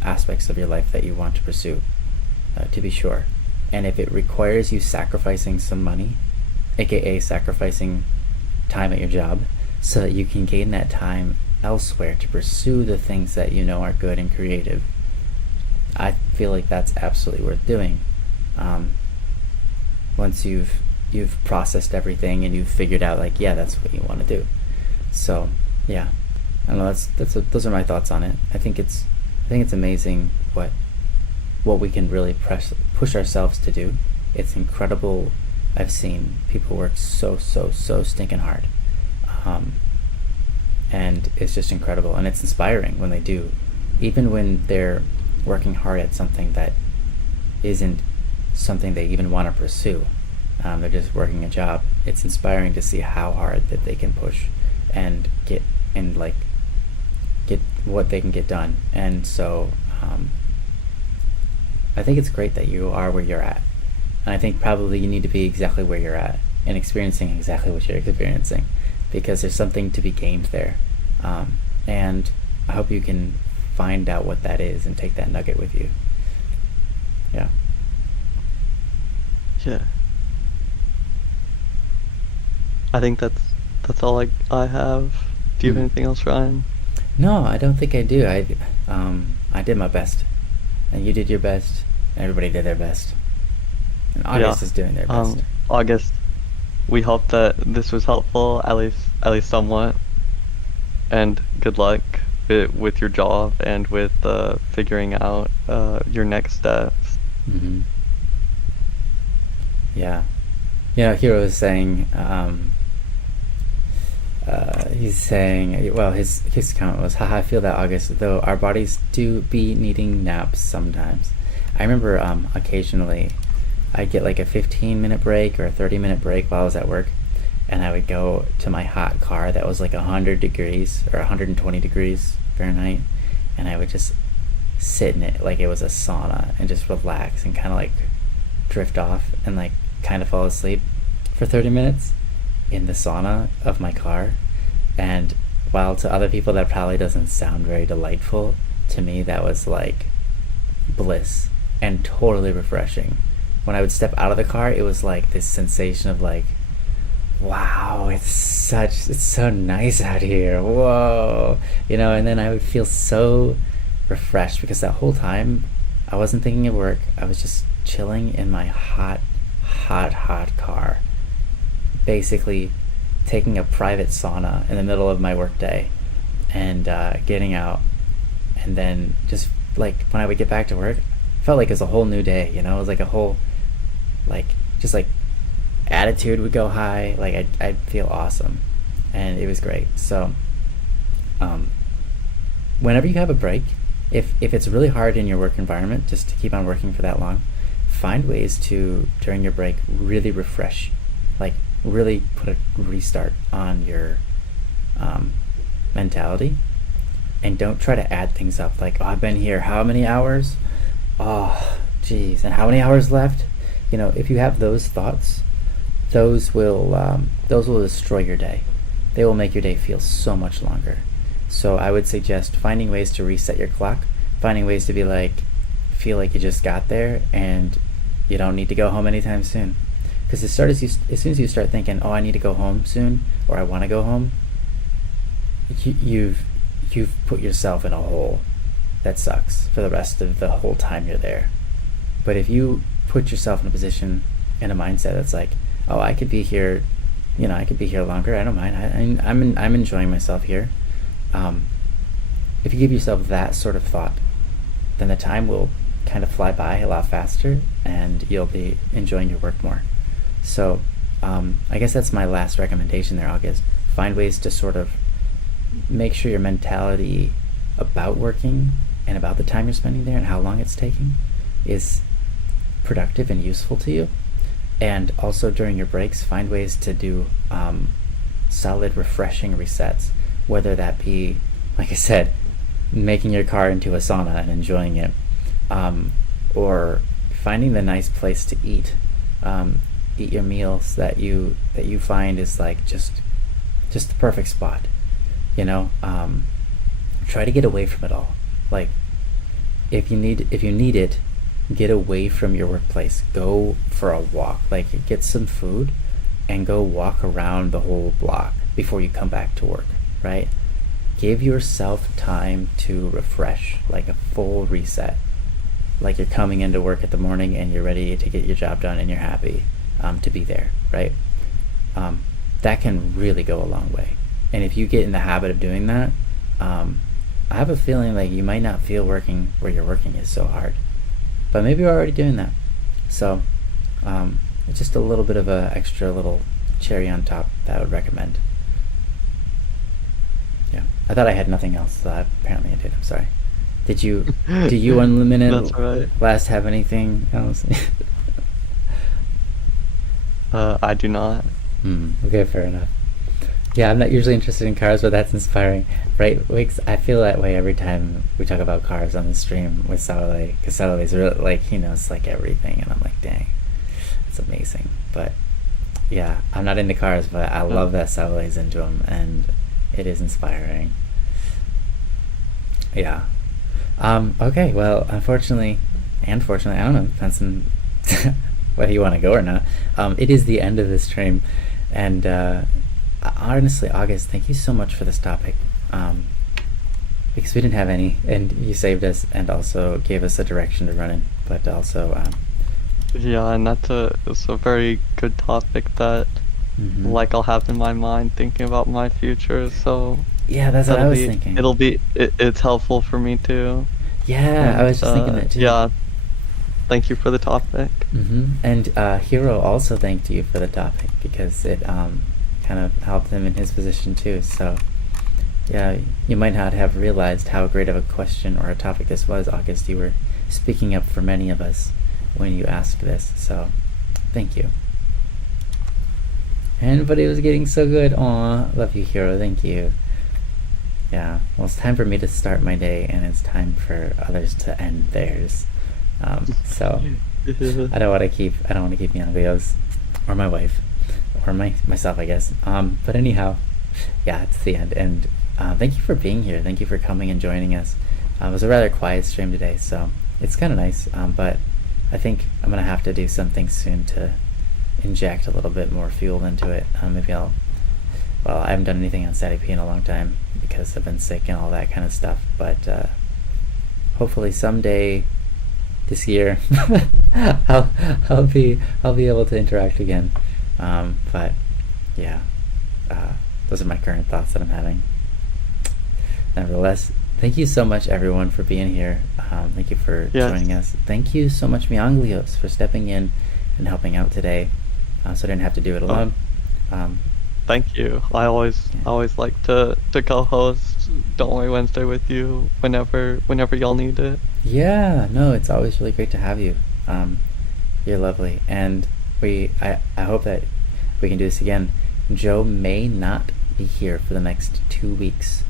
aspects of your life that you want to pursue, to be sure. And if it requires you sacrificing some money, aka sacrificing time at your job, so that you can gain that time elsewhere to pursue the things that you know are good and creative, I feel like that's absolutely worth doing. Once you've processed everything and you've figured out, like, yeah, that's what you want to do. So yeah, I don't know, those are my thoughts on it. I think it's amazing what we can really push ourselves to do. It's incredible. I've seen people work so stinking hard, and it's just incredible, and it's inspiring when they do, even when they're working hard at something that isn't something they even want to pursue. They're just working a job. It's inspiring to see how hard that they can push and get what they can get done. And so I think it's great that you are where you're at, and I think probably you need to be exactly where you're at and experiencing exactly what you're experiencing, because there's something to be gained there. And I hope you can find out what that is and take that nugget with you. Yeah. I think that's all I have. Do you have anything else, Ryan? No, I don't think I do. I did my best, and you did your best, and everybody did their best, and August is doing their best. August, we hope that this was helpful, at least somewhat, and good luck with your job and with figuring out your next steps. Mm-hmm. Yeah. You know, Hiro is saying, he's saying, well, his comment was, haha, I feel that, August, though our bodies do be needing naps sometimes. I remember occasionally I'd get like a 15-minute break or a 30-minute break while I was at work, and I would go to my hot car that was like 100 degrees or 120 degrees Fahrenheit, and I would just sit in it like it was a sauna and just relax and kind of like drift off and like kind of fall asleep for 30 minutes in the sauna of my car. And while to other people that probably doesn't sound very delightful, to me that was like bliss and totally refreshing. When I would step out of the car, it was like this sensation of like, wow, it's so nice out here, whoa, and then I would feel so refreshed because that whole time I wasn't thinking of work. I was just chilling in my hot car, basically taking a private sauna in the middle of my work day, and getting out, and then just like when I would get back to work, felt like it was a whole new day. It was like a whole, like, just like attitude would go high, like I'd feel awesome, and it was great. So whenever you have a break, if it's really hard in your work environment just to keep on working for that long, find ways to, during your break, really refresh, like really put a restart on your mentality, and don't try to add things up like, oh, I've been here how many hours, oh geez, and how many hours left. If you have those thoughts, those will destroy your day. They will make your day feel so much longer. So I would suggest finding ways to reset your clock, finding ways to be like, feel like you just got there and you don't need to go home anytime soon. Because as soon as you start thinking, oh, I need to go home soon, or I want to go home, you've put yourself in a hole that sucks for the rest of the whole time you're there. But if you put yourself in a position, in a mindset that's like, oh, I could be here, I could be here longer. I don't mind. I'm enjoying myself here. If you give yourself that sort of thought, then the time will kind of fly by a lot faster, and you'll be enjoying your work more. So I guess that's my last recommendation there, August. Find ways to sort of make sure your mentality about working and about the time you're spending there and how long it's taking is productive and useful to you. And also during your breaks, find ways to do solid, refreshing resets, whether that be, like I said, making your car into a sauna and enjoying it, or finding the nice place to eat your meals that you find is like just the perfect spot. Try to get away from it all. Like if you need it, get away from your workplace. Go for a walk. Like get some food and go walk around the whole block before you come back to work, right? Give yourself time to refresh, like a full reset. Like you're coming into work at the morning and you're ready to get your job done and you're happy to be there, right? That can really go a long way. And if you get in the habit of doing that, I have a feeling like you might not feel working where you're working is so hard. But maybe you're already doing that. So it's just a little bit of a extra little cherry on top that I would recommend. Yeah, I thought I had nothing else, so apparently I did. I'm sorry. Do you Unlimited That's right. Last have anything else? I do not. Okay, fair enough. Yeah, I'm not usually interested in cars, but that's inspiring, right? I feel that way every time we talk about cars on the stream with Saleh, because Saleh's really, like, he knows like everything, and I'm like, dang, it's amazing. But yeah, I'm not into cars, but I love that Saleh's into them, and it is inspiring. Yeah. Okay, well, unfortunately, and fortunately, I don't know, depends on whether you want to go or not. It is the end of this stream, and honestly, August, thank you so much for this topic, because we didn't have any, and you saved us and also gave us a direction to run in, but also Yeah, and it's a very good topic that like I'll have in my mind thinking about my future, so yeah, that's what I was thinking. It's helpful for me too. Yeah, and I was just thinking that too. Yeah, thank you for the topic. And Hero also thanked you for the topic because it kind of helped him in his position too. So yeah, you might not have realized how great of a question or a topic this was, August. You were speaking up for many of us, when you asked this. So, thank you. And but it was getting so good. Aw, love you, Hero. Thank you. Yeah. Well, it's time for me to start my day, and it's time for others to end theirs. So I don't want to keep Leo's or my wife or myself, I guess. But anyhow, yeah, it's the end. And thank you for being here. Thank you for coming and joining us. It was a rather quiet stream today, so it's kind of nice. But I think I'm gonna have to do something soon to inject a little bit more fuel into it. Maybe I haven't done anything on StattyP in a long time because I've been sick and all that kind of stuff. But hopefully someday this year I'll be able to interact again. But yeah, those are my current thoughts that I'm having. Nevertheless, thank you so much, everyone, for being here. Thank you for joining us. Thank you so much, Mianglios, for stepping in and helping out today, so I didn't have to do it alone. Thank you. I always like to co-host Don't Worry Wednesday with you whenever y'all need it. Yeah, no, it's always really great to have you. You're lovely, and I hope that we can do this again. Joe may not be here for the next 2 weeks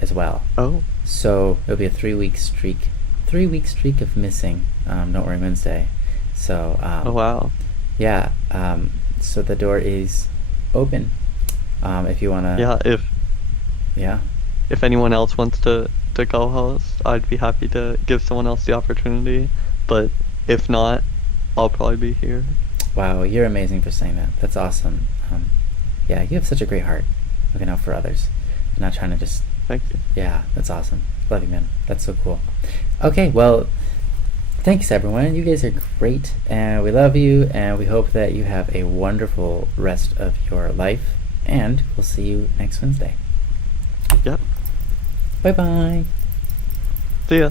as well. Oh. So it'll be a 3-week streak. 3-week streak of missing. Don't Worry Wednesday. So oh wow. Yeah. So the door is open. If you wanna. Yeah. If anyone else wants to co-host, I'd be happy to give someone else the opportunity. But if not, I'll probably be here. Wow, you're amazing for saying that. That's awesome. Yeah, you have such a great heart, looking out for others. You're not trying to just. Thank you. Yeah, that's awesome. Love you, man. That's so cool. Okay, well, thanks everyone. You guys are great, and we love you, and we hope that you have a wonderful rest of your life, and we'll see you next Wednesday. Yep. Bye-bye. See ya.